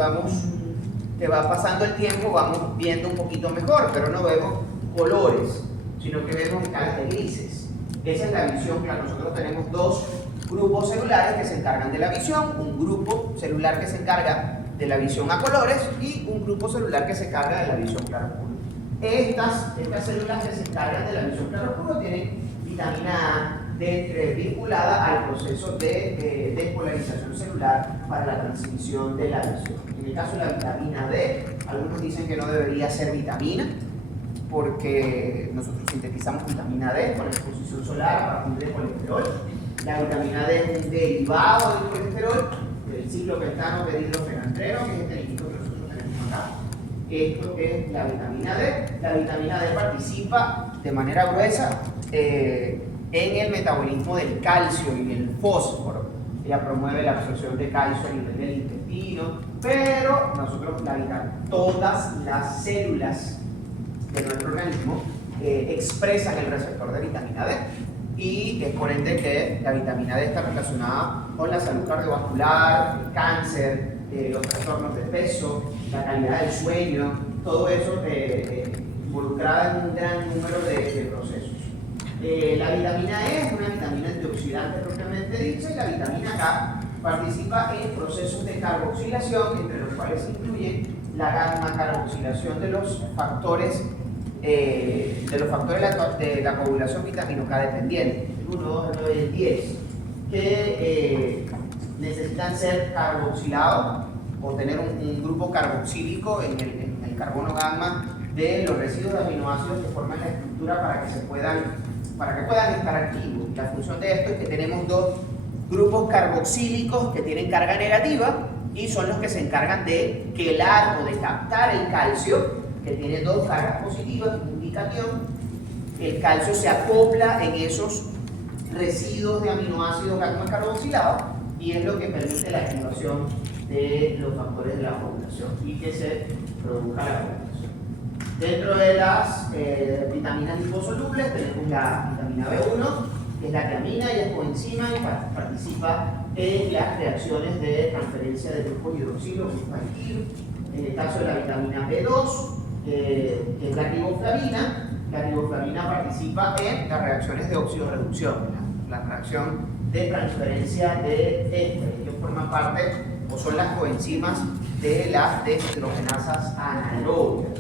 va pasando el tiempo vamos viendo un poquito mejor, pero no vemos colores, sino que vemos escalas de grises. Esa es la visión clara. Nosotros tenemos dos grupos celulares que se encargan de la visión: un grupo celular que se encarga de la visión a colores y un grupo celular que se encarga de la visión claroscuro. Estas células que se encargan de la visión claroscuro tienen vitamina A vinculada al proceso de despolarización celular para la transmisión de la visión. En el caso de la vitamina D, algunos dicen que no debería ser vitamina porque nosotros sintetizamos vitamina D con exposición solar a partir de colesterol. La vitamina D es un derivado del colesterol, del ciclopentano pedidrofenantreno, que es este líquido que nosotros tenemos acá. Esto es la vitamina D. La vitamina D participa de manera gruesa en el metabolismo del calcio y el fósforo. Ella promueve la absorción de calcio a nivel del intestino, pero nosotros todas las células de nuestro organismo expresan el receptor de vitamina D, y es por ende que la vitamina D está relacionada con la salud cardiovascular, el cáncer, los trastornos de peso, la calidad del sueño, todo eso involucrada en un gran número de procesos. La vitamina E es una vitamina antioxidante propiamente dicha, y la vitamina K participa en procesos de carboxilación, entre los cuales se incluye la gamma carboxilación de los factores de la coagulación vitamino K dependiente, el 1, 2, el 9 y el 10, que necesitan ser carboxilados o tener un grupo carboxílico en el carbono gamma de los residuos de aminoácidos que forman la estructura para que puedan estar activos. La función de esto es que tenemos dos grupos carboxílicos que tienen carga negativa y son los que se encargan de quelar o de captar el calcio, que tiene dos cargas positivas, un bicatión. El calcio se acopla en esos residuos de aminoácidos gamma carboxilados y es lo que permite la activación de los factores de la coagulación y que se produzca la coagulación. Dentro de las vitaminas liposolubles tenemos la vitamina B1, que es la tiamina y es coenzima y participa en las reacciones de transferencia de grupos hidroxilo, En el caso de la vitamina B2, que es la riboflavina participa en las reacciones de oxidorreducción, la reacción de transferencia de éster. Ellos forman parte o son las coenzimas de las deshidrogenasas anaerobias.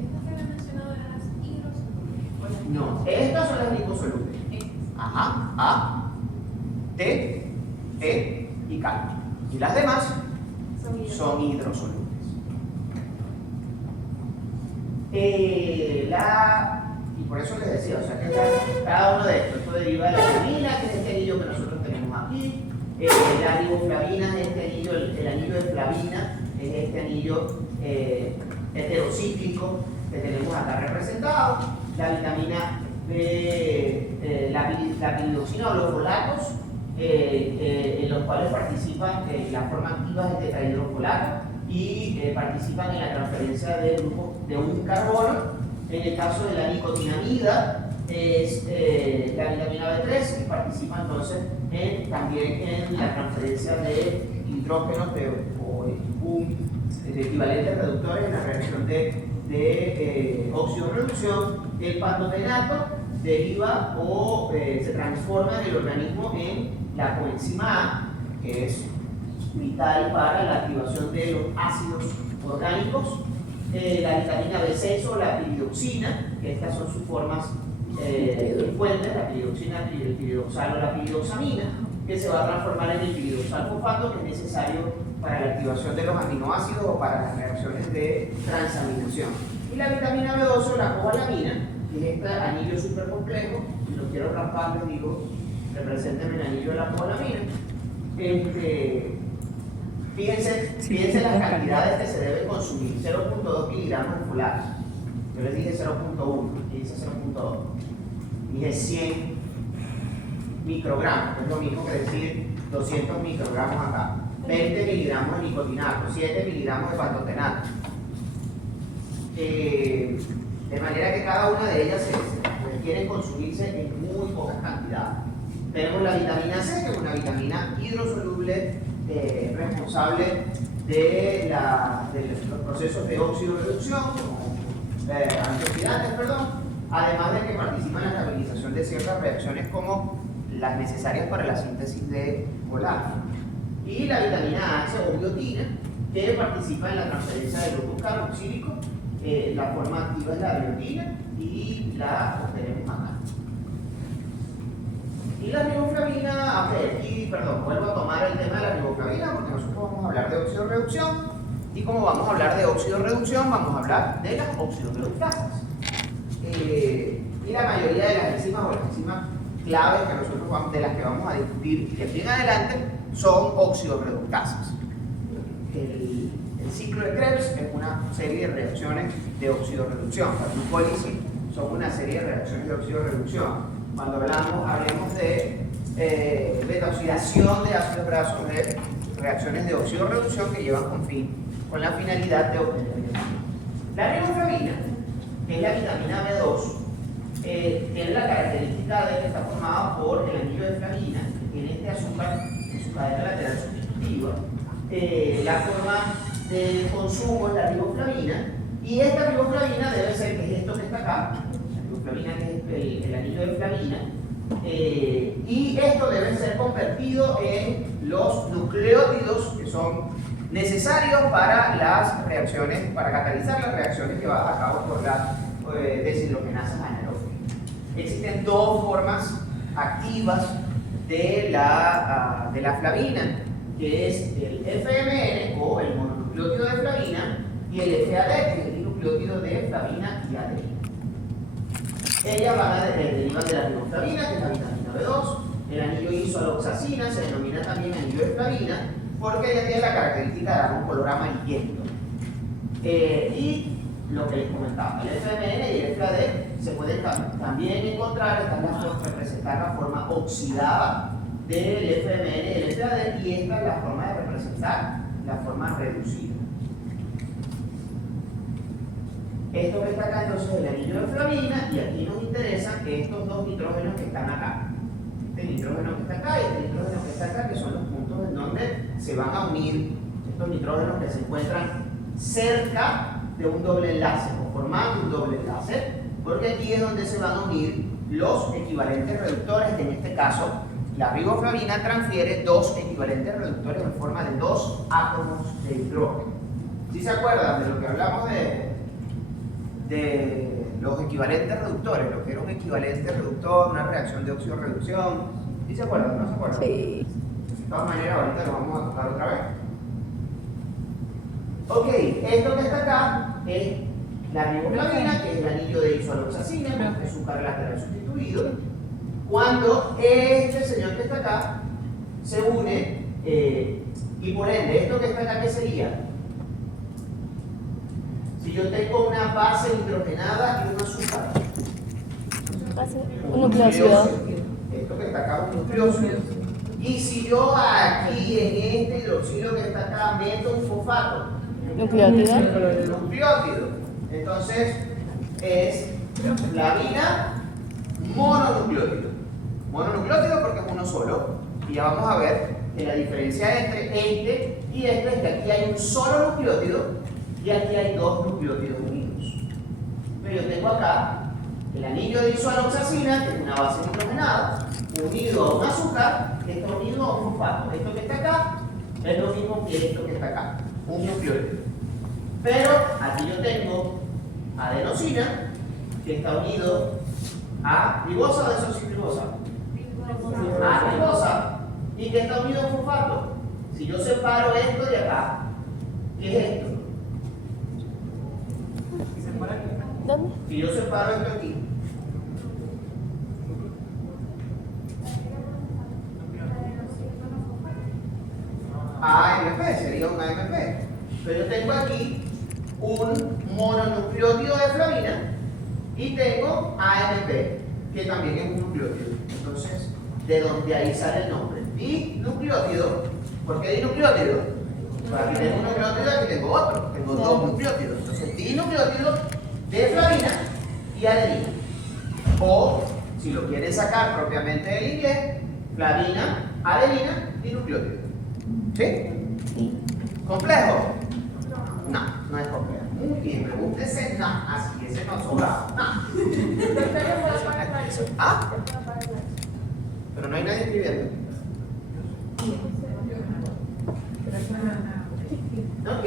Estas que había mencionado eran las hidrosolubles. No, estas son las liposolubles. Ajá, A, T, E y K. Y las demás son hidrosolubles. Y por eso les decía, o sea que cada uno de estos, esto deriva de la vitamina, que es este anillo que nosotros tenemos aquí, la riboflavina es este anillo, el anillo de flavina es este anillo heterocíclico que tenemos acá representado, la vitamina B, la piridoxina o los folatos, en los cuales participan la forma activa del tetrahidrofolato y participan en la transferencia de grupos de un carbono. En el caso de la nicotinamida es la vitamina B3 que participa entonces también en la transferencia de hidrógenos o de equivalentes reductores en la reacción de oxidorreducción. El pantotenato deriva o se transforma en el organismo en la coenzima A, que es vital para la activación de los ácidos orgánicos. La vitamina B6 o la piridoxina, que estas son sus formas fuentes, la piridoxina, el piridoxal o la piridoxamina, que se va a transformar en el piridoxalfosfato, que es necesario para la activación de los aminoácidos o para las reacciones de transaminación. Y la vitamina B12 o la cobalamina, que es este anillo súper complejo, si lo quiero raspar les digo, represéntenme el anillo de la cobalamina. Fíjense las cantidades que se deben consumir, 0.2 miligramos de folato. Yo les dije 0.1, aquí dice 0.2. Dije 100 microgramos, que es lo mismo que decir 200 microgramos acá. 20 miligramos de nicotinato, 7 miligramos de pantotenato. De manera que cada una de ellas quieren consumirse en muy pocas cantidades. Tenemos la vitamina C, que es una vitamina hidrosoluble responsable de los procesos de oxidorreducción, antioxidantes, perdón, además de que participa en la estabilización de ciertas reacciones como las necesarias para la síntesis de colágeno. Y la vitamina H o biotina, que participa en la transferencia del grupo carboxílico. La forma activa es la biotina y la obtenemos acá. Y la riboflavina, vuelvo a tomar el tema de la riboflavina porque nosotros vamos a hablar de oxidorreducción. Y como vamos a hablar de oxidorreducción, vamos a hablar de las oxidorreductasas. Y la mayoría de las enzimas o las enzimas claves que nosotros de las que vamos a discutir de aquí en adelante son oxidorreductasas. El ciclo de Krebs es una serie de reacciones de oxidorreducción. La glucólisis son una serie de reacciones de oxidorreducción. Cuando hablemos de beta-oxidación de ácidos grasos, de reacciones de oxidorreducción que llevan con la finalidad de obtener energía. La riboflavina, que es la vitamina B2, tiene la característica de que está formada por el anillo de flavina, que tiene este azúcar en su cadena lateral sustitutiva. La forma de consumo es la riboflavina, y esta riboflavina debe ser, que es esto que está acá, la riboflavina que es el anillo de flavina, y esto debe ser convertido en los nucleótidos que son necesarios para las reacciones, para catalizar las reacciones llevadas a cabo por las deshidrogenasas anaerobias. Existen dos formas activas de la flavina, que es el FMN o el mononucleótido de flavina y el FAD, que es el nucleótido de flavina y adenina. Ellas derivan de la riboflavina, que es la vitamina B2. El anillo isoaloxacina se denomina también anillo de flavina porque ella tiene la característica de dar un color amarillento. Y lo que les comentaba, el FMN y el FAD se pueden también encontrar, están representar la forma oxidada del FMN y el FAD, y esta es la forma de representar la forma reducida. Esto que está acá entonces es el anillo de flavina, y aquí nos interesa que estos dos nitrógenos que están acá, este nitrógeno que está acá y este nitrógeno que está acá, que son los puntos en donde se van a unir Estos nitrógenos que se encuentran cerca de un doble enlace o formando un doble enlace, porque aquí es donde se van a unir los equivalentes reductores, que en este caso la riboflavina transfiere dos equivalentes reductores en forma de dos átomos de hidrógeno. ¿Sí se acuerdan de lo que hablamos de los equivalentes reductores? Lo que era un equivalente reductor, una reacción de óxido-reducción. ¿Sí se acuerdan? ¿No se acuerdan? Sí. De todas maneras, ahorita lo vamos a tocar otra vez. Ok, esto que está acá es la riboflavina, que es el anillo de isoaloxacina, con azúcar lateral sustituido. Cuando este señor que está acá se une, y por ende, esto que está acá, ¿qué sería? Si yo tengo una base hidrogenada y un azúcar. Un nucleócido. Esto que está acá es un nucleócido. Y si yo aquí en este hidroxilo que está acá meto un fosfato, Nucleótido. nucleótido, entonces es flavina mononucleótido. Mononucleótido porque es uno solo. Y ya vamos a ver que la diferencia entre este y este es que aquí hay un solo nucleótido y aquí hay dos nucleótidos unidos. Pero yo tengo acá el anillo de isoaloxacina, que es una base hidrogenada, unido a un azúcar que está unido a un fosfato. Esto que está acá es lo mismo que esto que está acá, un nucleótido. Pero aquí yo tengo adenosina, que está unido a ribosa o desoxirribosa. A ribosa, y que está unido a un fosfato. Si yo separo esto de acá, ¿qué es esto? ¿Dónde? Si yo separo esto aquí, AMP, sería un AMP. Pero yo tengo aquí un mononucleótido de flavina y tengo AMP, que también es un nucleótido. Entonces, de donde ahí sale el nombre. Dinucleótido. ¿Por qué dinucleótido? Pues aquí tengo un nucleótido y aquí tengo otro. Tengo dos nucleótidos. Entonces, dinucleótido de flavina y adenina. O, si lo quieren sacar propiamente del inglés, flavina, adenina, dinucleótido. ¿Sí? Sí. ¿Complejo? No, no es complejo. Muy bien, pregúntese, no, así, ese no sobra. No. ¿Ah? Pero no hay nadie escribiendo. Ok,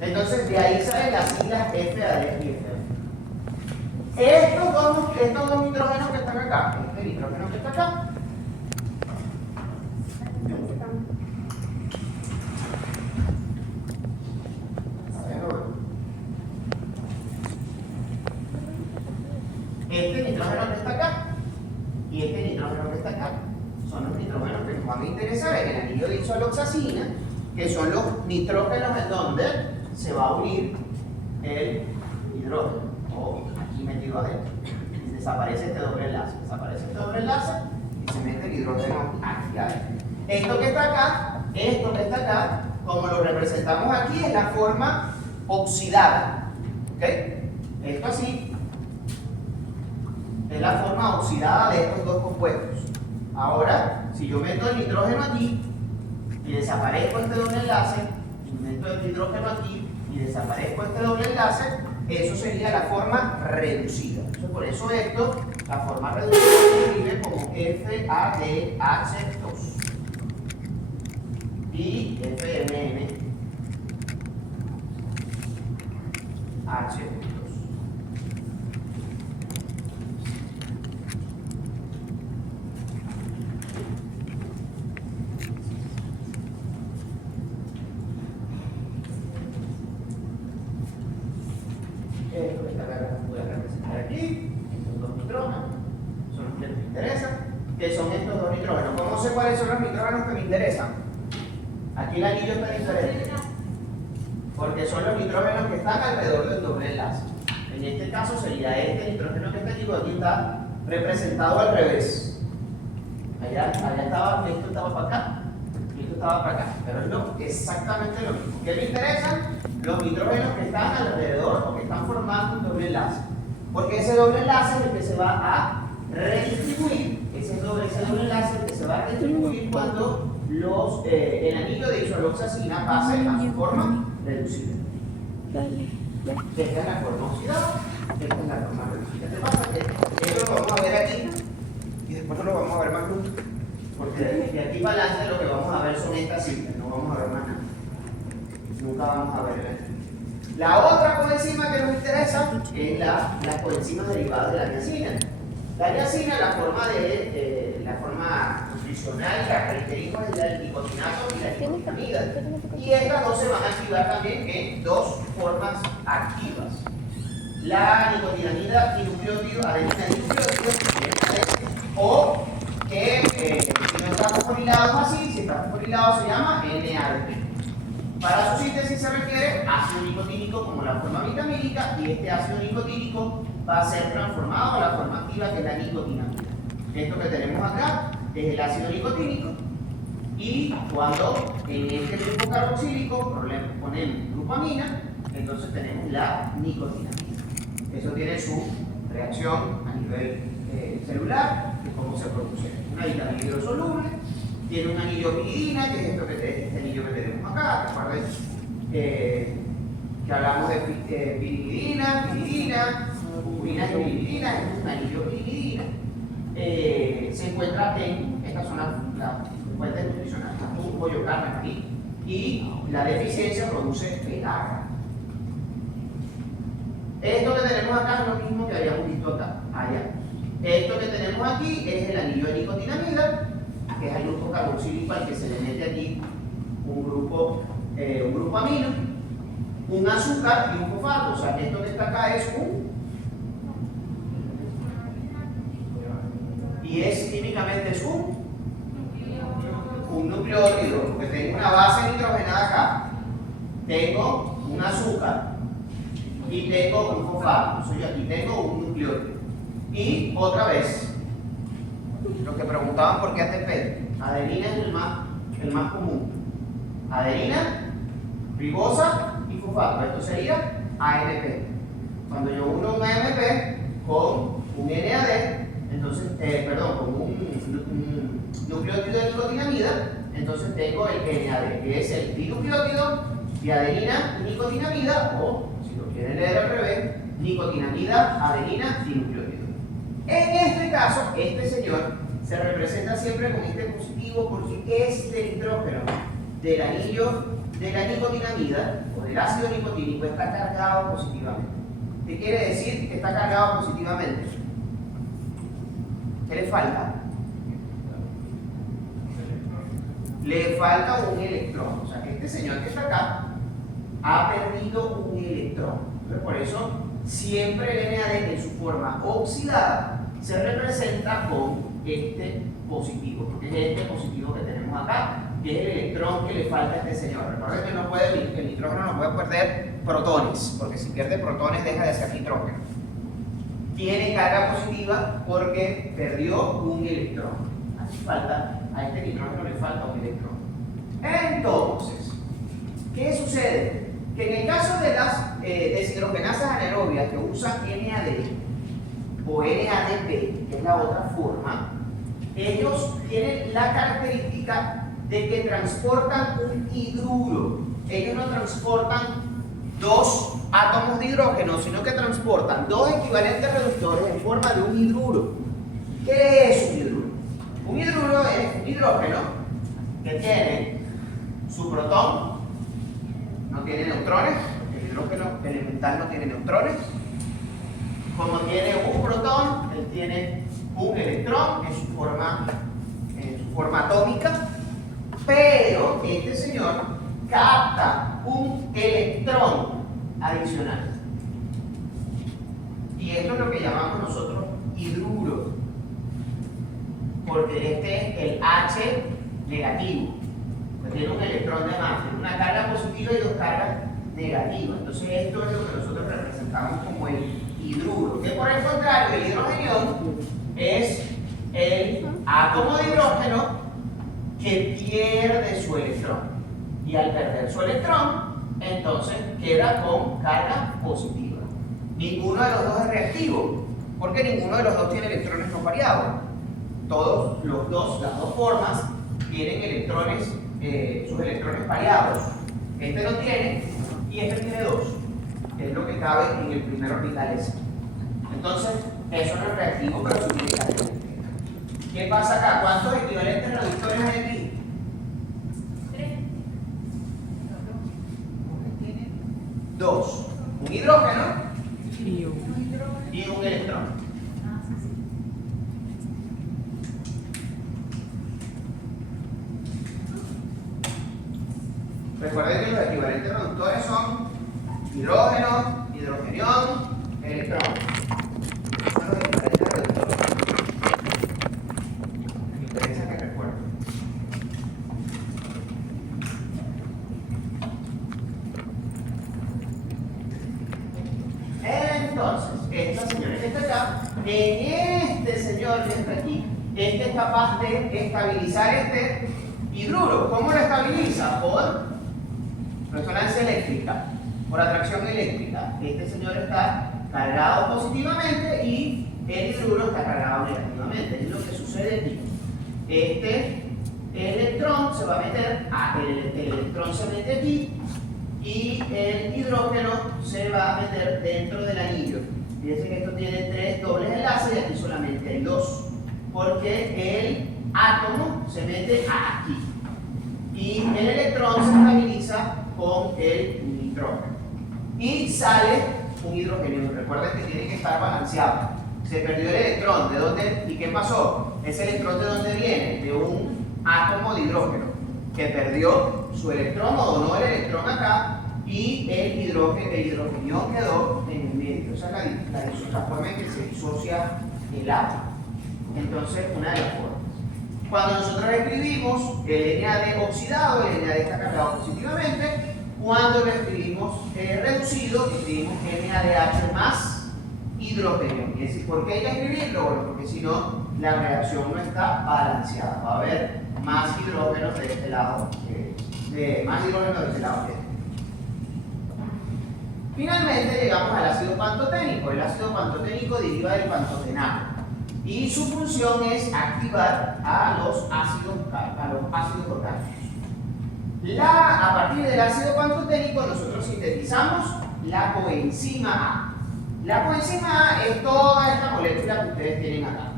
entonces de ahí salen las siglas FAD y FAD. Estos dos nitrógenos que están acá, este nitrógeno que está acá, este nitrógeno que está acá y este nitrógeno que está acá son los nitrógenos que nos van a interesar en el anillo de isoaloxacina, que son los nitrógenos en donde se va a unir el hidrógeno, o aquí metido adentro. Y desaparece este doble enlace, y se mete el hidrógeno aquí adentro. Esto que está acá, como lo representamos aquí, es la forma oxidada. ¿Ok? Esto así es la forma oxidada de estos dos compuestos. Ahora, si yo meto el nitrógeno aquí y desaparezco este doble enlace, y meto el hidrógeno aquí y desaparezco este doble enlace, eso sería la forma reducida. Entonces, por eso esto, la forma reducida se escribe como FADH2 y FMNH2. Esto que está acá lo voy a representar aquí. Estos dos nitrógenos son los que me interesan. ¿Qué son estos dos nitrógenos? ¿Cómo sé cuáles son los nitrógenos que me interesan? Aquí el anillo está diferente, porque son los nitrógenos que están alrededor del doble enlace. En este caso sería este nitrógeno que está aquí, porque aquí está representado al revés. Allá estaba, esto estaba para acá y esto estaba para acá, pero es exactamente lo mismo. ¿Qué me interesan? Los nitrógenos que están alrededor o que están formando un doble enlace, porque ese doble enlace es el que se va a redistribuir, ese doble enlace es el que se va a redistribuir cuando el anillo de isoaloxacina pase a su forma reducida. Esta es la forma oxidada, esta es la forma reducida. ¿Qué pasa? Que esto lo vamos a ver aquí y después no lo vamos a ver más nunca. Porque de aquí para adelante lo que vamos a ver son estas cifras, no vamos a ver más nada. Nunca vamos a ver el. La otra coenzima que nos interesa es las coenzimas derivadas de la niacina. La niacina, la forma nutricional, las características del nicotinato y la nicotinamida. Y estas dos se van a activar también en dos formas activas. La nicotinamida dinucleótido, adenina dinucleótido, o que si no está fosforilado es así, si está fosforilado se llama NADP. Para su síntesis se requiere ácido nicotínico como la forma vitamínica y este ácido nicotínico va a ser transformado a la forma activa que es la nicotinamida. Esto que tenemos acá es el ácido nicotínico y cuando en este grupo carboxílico ponemos glupamina, entonces tenemos la nicotinamida. Eso tiene su reacción a nivel celular, de cómo se produce. Una vitamina hidrosoluble, tiene un anillo piridina, que es este anillo que tenemos acá. Recuerden que hablamos de piridina, purina y piridina, es un anillo piridina. Se encuentra en, estas son las fuentes nutricionales, atún, pollo, carne, maní, y la deficiencia produce pelagra. Esto que tenemos acá es lo mismo que habíamos visto acá, allá. Esto que tenemos aquí es el anillo de nicotinamida, que es el grupo carboxílico al que se le mete aquí un grupo amino, un azúcar y un fosfato. O sea que esto que está acá es químicamente es un nucleótido, porque tengo una base nitrogenada acá, tengo un azúcar y tengo un fosfato. Entonces yo aquí tengo un nucleótido. Y otra vez, los que preguntaban por qué ATP, adenina es el más común. Adenina, ribosa y fosfato. Esto sería ANP. Cuando yo uno un AMP con un NAD, entonces, con un nucleótido de nicotinamida, entonces tengo el NAD, que es el dinucleótido de adenina y nicotinamida, o si lo quieren leer al revés, nicotinamida, adenina, dinucleótido. En este caso, este señor se representa siempre con este positivo porque este nitrógeno del anillo de la nicotinamida o del ácido nicotínico está cargado positivamente. ¿Qué quiere decir que está cargado positivamente? ¿Qué le falta? Le falta un electrón. O sea que este señor que está acá ha perdido un electrón. Entonces, por eso siempre el NAD en su forma oxidada se representa con este positivo, porque es este positivo que tenemos acá, que es el electrón que le falta a este señor. Recuerden que el nitrógeno no puede perder protones, porque si pierde protones deja de ser nitrógeno. Tiene carga positiva porque perdió un electrón. A este nitrógeno le falta un electrón. Entonces, ¿qué sucede? Que en el caso de las deshidrogenasas anaerobias que usan NAD o NADP, que es la otra forma, ellos tienen la característica de que transportan un hidruro. Ellos no transportan dos átomos de hidrógeno, sino que transportan dos equivalentes reductores en forma de un hidruro. ¿Qué es un hidruro? Un hidruro es un hidrógeno que tiene su protón, no tiene neutrones, el hidrógeno elemental no tiene neutrones. Como tiene un protón, él tiene un electrón en su forma atómica, pero este señor capta un electrón adicional. Y esto es lo que llamamos nosotros hidruro, porque este es el H negativo, que tiene un electrón de más, tiene una carga positiva y dos cargas negativas. Entonces esto es lo que nosotros representamos como el hidruro, que por el contrario el hidrogenión es el átomo de hidrógeno que pierde su electrón, y al perder su electrón entonces queda con carga positiva. Ninguno de los dos es reactivo porque ninguno de los dos tiene electrones no pareados. Las dos formas tienen electrones, sus electrones pareados. Este no tiene y este tiene 2, que es lo que cabe en el primer orbital S. Entonces, eso no es reactivo, pero sí tiene características. ¿Qué pasa acá? ¿Cuántos equivalentes reductores hay aquí? 2. Un hidrógeno y un electrón. Recuerden que los equivalentes reductores son hidrógeno, hidrogenión, electrón. Son los equivalentes reductores. Me interesa que recuerden. Entonces, esta señora que está acá, en este señor que está aquí, este es capaz de estabilizar este hidruro. ¿Cómo lo estabiliza? Por resonancia eléctrica, por atracción eléctrica. Este señor está cargado positivamente y el hidruro está cargado negativamente. Es lo que sucede aquí. Este electrón se va a meter, el electrón se mete aquí y el hidrógeno se va a meter dentro del anillo. Fíjense que esto tiene 3 dobles enlaces y aquí solamente hay 2, porque el átomo se mete aquí y el electrón se estabiliza con el nitrógeno y sale un hidrógeno. Recuerden que tiene que estar balanceado. Se perdió el electrón, ¿de dónde? ¿Y qué pasó? Ese electrón, ¿de dónde viene? De un átomo de hidrógeno que perdió su electrón o donó el electrón acá y el hidrógeno quedó en el medio. Esa es la forma en que se disocia el agua. Entonces, una de las formas. Cuando nosotros escribimos el NAD oxidado, el NAD está cargado positivamente. Cuando lo escribimos reducido, escribimos NADH más hidrógeno. Y es decir, ¿por qué hay que escribirlo? Bueno, porque si no, la reacción no está balanceada. Va a haber más hidrógenos de este lado, más hidrógenos de este lado que este. Finalmente llegamos al ácido pantoténico. El ácido pantoténico deriva del pantotenato y su función es activar a los ácidos orgánicos. A partir del ácido pantoténico nosotros sintetizamos la coenzima A. La coenzima A es toda esta molécula que ustedes tienen acá.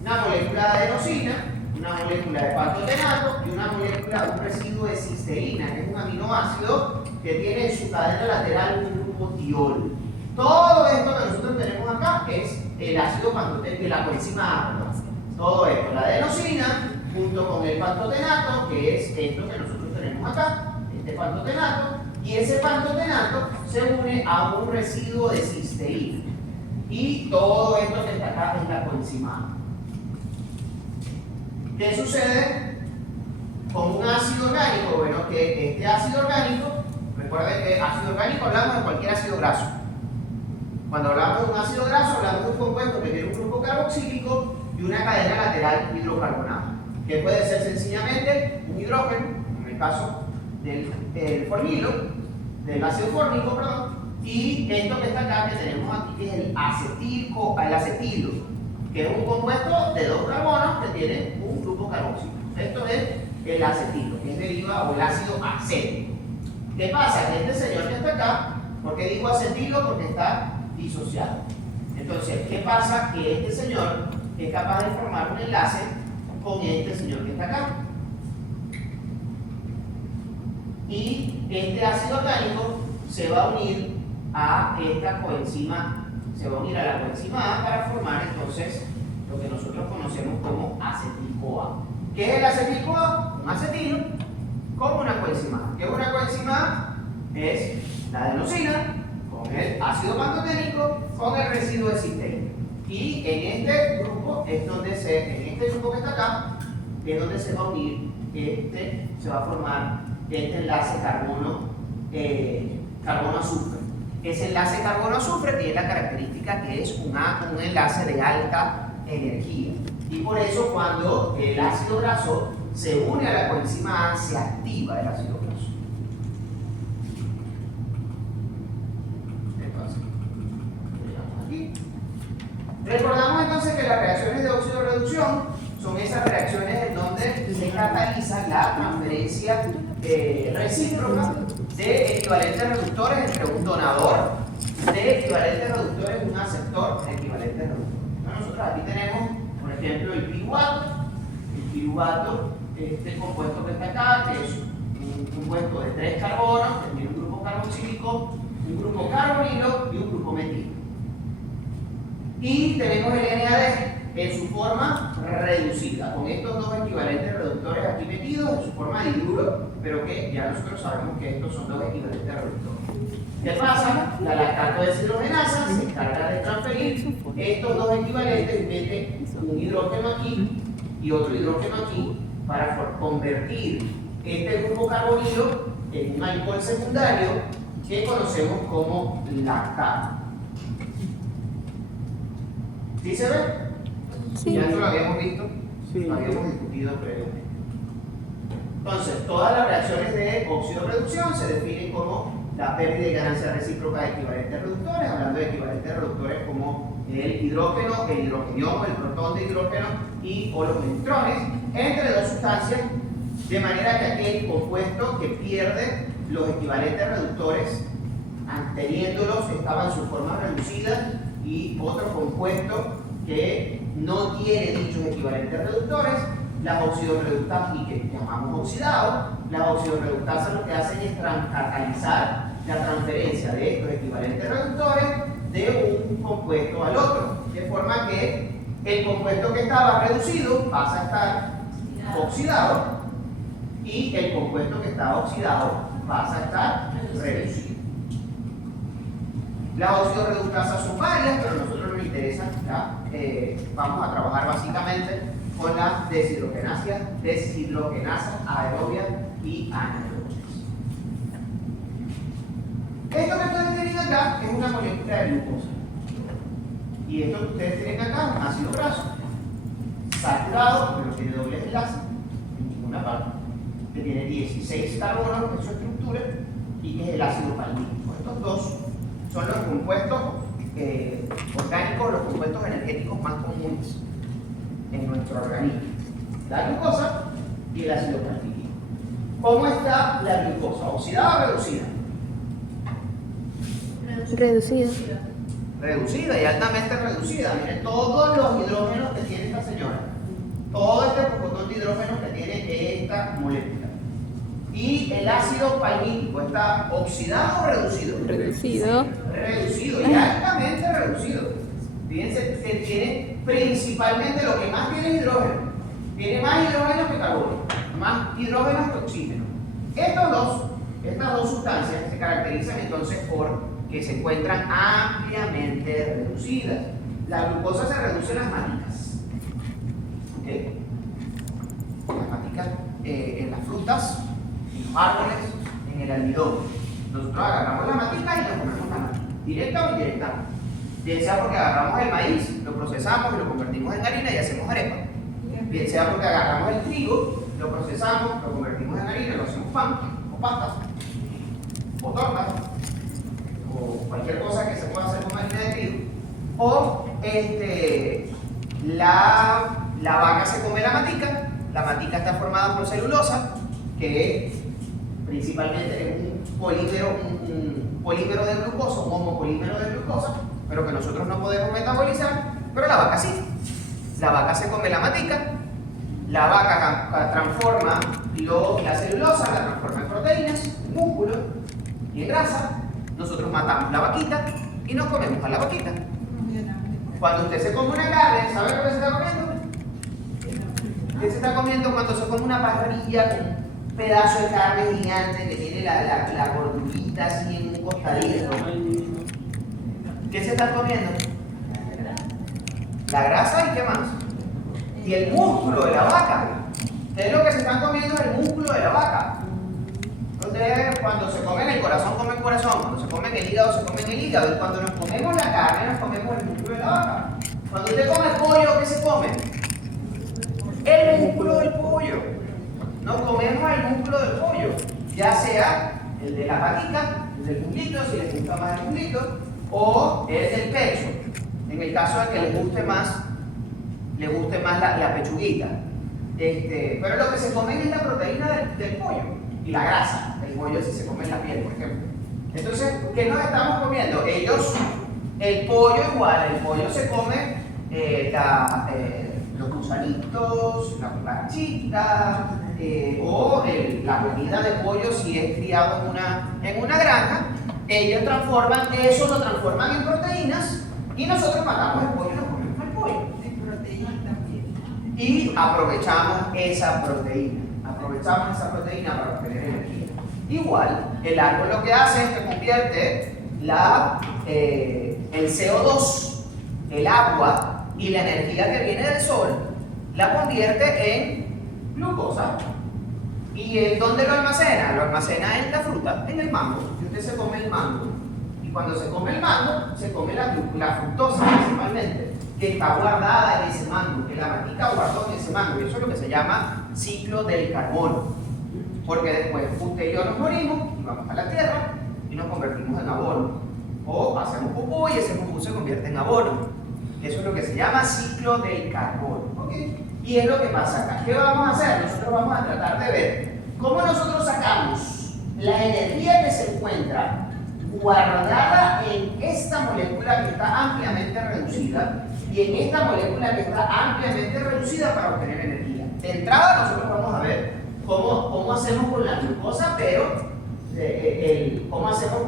Una molécula de adenosina, una molécula de pantotenato y una molécula, un residuo de cisteína, que es un aminoácido que tiene en su cadena lateral un grupo tiol. Todo esto que nosotros tenemos acá es el ácido pantoténico, la coenzima A. Todo esto, la adenosina junto con el pantotenato, que es esto que nosotros tenemos acá, este pantotenato, y ese pantotenato se une a un residuo de cisteína. Y todo esto que está acá es la coenzima A. ¿Qué sucede con un ácido orgánico? Bueno, que este ácido orgánico, recuerden que ácido orgánico hablamos de cualquier ácido graso. Cuando hablamos de un ácido graso, hablamos de un compuesto que tiene un grupo carboxílico y una cadena lateral hidrocarbonada, que puede ser sencillamente un hidrógeno, en el caso del formilo, del ácido fórmico, perdón, y esto que está acá, que tenemos aquí, que es el acetilo, que es un compuesto de 2 carbonos que tiene un grupo carboxílico. Esto es el acetilo, que es deriva o el ácido acético. ¿Qué pasa? Que este señor que está acá, ¿por qué digo acetilo? Porque está disociado. Entonces, ¿qué pasa? Que este señor es capaz de formar un enlace con este señor que está acá. Y este ácido orgánico se va a unir a esta coenzima, se va a unir a la coenzima A para formar entonces lo que nosotros conocemos como acetil-CoA. ¿Qué es el acetil-CoA? Un acetilo con una coenzima A. ¿Qué es una coenzima A? Es la adenosina con el ácido pantoténico con el residuo de cisteína. Y en este grupo es donde en este grupo que está acá, es donde se va a unir, se va a formar este enlace carbono-azufre. Ese enlace carbono-azufre tiene la característica que es un enlace de alta energía. Y por eso cuando el ácido graso se une a la coenzima A, se activa el ácido graso. Entonces, llegamos aquí. Recordamos entonces que las reacciones de óxido-reducción son esas reacciones en donde se cataliza la transferencia recíproca de equivalentes reductores entre un donador, de equivalentes reductores de un aceptor, de equivalentes reductores. Entonces nosotros aquí tenemos, por ejemplo, el piruvato, este compuesto que está acá, que es un compuesto de 3 carbonos, que tiene un grupo carboxílico, un grupo carbonilo y un grupo metilo. Y tenemos el NAD en su forma reducida, con estos dos equivalentes reductores aquí metidos en su forma de hidruro, pero que ya nosotros sabemos que estos son dos equivalentes reductores. ¿Qué pasa? La lactato deshidrogenasa se encarga de transferir estos dos equivalentes y mete un hidrógeno aquí y otro hidrógeno aquí para convertir este grupo carbonilo en un alcohol secundario que conocemos como lactato. ¿Sí se ve? Sí. Ya esto lo habíamos visto, lo habíamos discutido previamente. Entonces, todas las reacciones de óxido-reducción se definen como la pérdida y ganancia recíproca de equivalentes reductores, hablando de equivalentes reductores como el hidrógeno, el hidrogenión, el protón de hidrógeno y o los neutrones entre dos sustancias, de manera que aquel compuesto que pierde los equivalentes reductores, teniéndolos, estaba en su forma reducida, y otro compuesto que no tiene dichos equivalentes reductores, las oxidorreductasas, y que llamamos oxidados. Las oxidorreductasas lo que hacen es catalizar la transferencia de estos equivalentes reductores de un compuesto al otro, de forma que el compuesto que estaba reducido pasa a estar oxidado y el compuesto que estaba oxidado pasa a estar reducido. Las oxidorreductasas son varias, pero a nosotros nos interesa, vamos a trabajar básicamente con las deshidrogenasas aerobias y anaerobias. Esto que ustedes tienen acá es una molécula de glucosa. Y esto que ustedes tienen acá es un ácido graso saturado, pero tiene doble enlace en ninguna parte, que tiene 16 carbonos en su estructura y que es el ácido palmítico. Estos dos son los compuestos orgánicos, los compuestos energéticos más comunes en nuestro organismo: la glucosa y el ácido palmítico. ¿Cómo está la glucosa? ¿Oxidada o reducida? Reducido. Reducida y altamente reducida. Miren todos los hidrógenos que tiene esta señora, todo este pocotón de hidrógenos que tiene esta molécula. Y el ácido palmítico, ¿está oxidado o reducido? Reducido. Reducido y altamente reducido. Fíjense que tiene principalmente, lo que más tiene es hidrógeno. Tiene más hidrógeno que carbono, más hidrógeno que oxígeno. Estas dos sustancias se caracterizan entonces por que se encuentran ampliamente reducidas. La glucosa se reduce en las maticas. ¿Okay? Las maticas en las frutas, en los árboles, en el almidón. Nosotros agarramos la matica y la ponemos la matica, directa o indirecta. Bien sea porque agarramos el maíz, lo procesamos y lo convertimos en harina y hacemos arepa. Bien sea porque agarramos el trigo, lo procesamos, lo convertimos en harina y lo hacemos pan, o pasta, o torta, o cualquier cosa que se pueda hacer con harina de trigo. O la vaca se come la matica está formada por celulosa, que principalmente es un polímero de glucosa, un homopolímero de glucosa, pero que nosotros no podemos metabolizar, pero la vaca sí. La vaca se come la matica, la vaca transforma la celulosa, la transforma en proteínas, en músculo y en grasa. Nosotros matamos la vaquita y nos comemos a la vaquita. Cuando usted se come una carne, ¿sabe lo que se está comiendo? ¿Qué se está comiendo cuando se come una parrilla con un pedazo de carne gigante que tiene la gordurita así en un costadito? ¿Qué se está comiendo? La grasa y qué más. Y el músculo de la vaca. Ustedes lo que se están comiendo es el músculo de la vaca. Ustedes cuando se comen el corazón, comen corazón. Cuando se comen el hígado, se comen el hígado. Y cuando nos comemos la carne, nos comemos el músculo de la vaca. Cuando usted come pollo, ¿qué se come? El músculo del pollo. Nos comemos el músculo del pollo. Ya sea el de la patica, el del muslito, si les gusta más el muslito, o el del pecho, en el caso de que les guste más le guste más la pechuguita. Pero lo que se comen es la proteína del pollo y la grasa. El pollo si se come la piel, por ejemplo. Entonces, ¿qué nos estamos comiendo? El pollo igual, el pollo se come los gusanitos, la cucarachita, o la comida de pollo si es criado en una granja. Ellos transforman eso, lo transforman en proteínas y nosotros matamos el pollo y nos comemos el pollo. En proteína también. Y aprovechamos esa proteína para obtener energía. Igual, el árbol lo que hace es que convierte el CO2, el agua y la energía que viene del sol, la convierte en glucosa. ¿Y en dónde lo almacena? Lo almacena en la fruta, en el mango. Y usted se come el mango. Y cuando se come el mango, se come la fructosa principalmente, que está guardada en ese mango, que la matica guardó en ese mango. Y eso es lo que se llama ciclo del carbono. Porque después usted y yo nos morimos y vamos a la tierra y nos convertimos en abono. O hacemos pupú y ese pupú se convierte en abono. Eso es lo que se llama ciclo del carbono. ¿Okay? Y es lo que pasa acá. ¿Qué vamos a hacer? Nosotros vamos a tratar de ver cómo nosotros sacamos la energía que se encuentra guardada en esta molécula que está ampliamente reducida y en esta molécula que está ampliamente reducida para obtener energía. De entrada nosotros vamos a ver cómo hacemos con la glucosa, pero cómo hacemos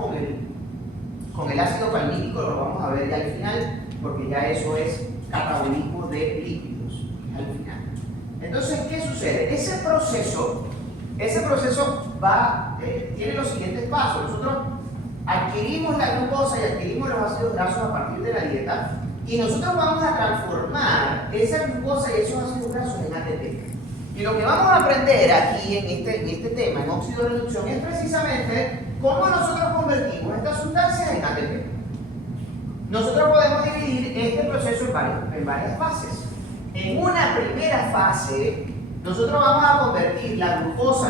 con el ácido palmítico lo vamos a ver ya al final, porque ya eso es catabolismo de líquidos al final. Entonces, ¿qué sucede? Ese proceso tiene los siguientes pasos. Nosotros adquirimos la glucosa y adquirimos los ácidos grasos a partir de la dieta y nosotros vamos a transformar esa glucosa y esos ácidos grasos en ATP. Y lo que vamos a aprender aquí en este tema, en óxido de reducción, es precisamente cómo nosotros convertimos estas sustancias en ATP. Nosotros podemos dividir este proceso en varias fases. En una primera fase, nosotros vamos a convertir la glucosa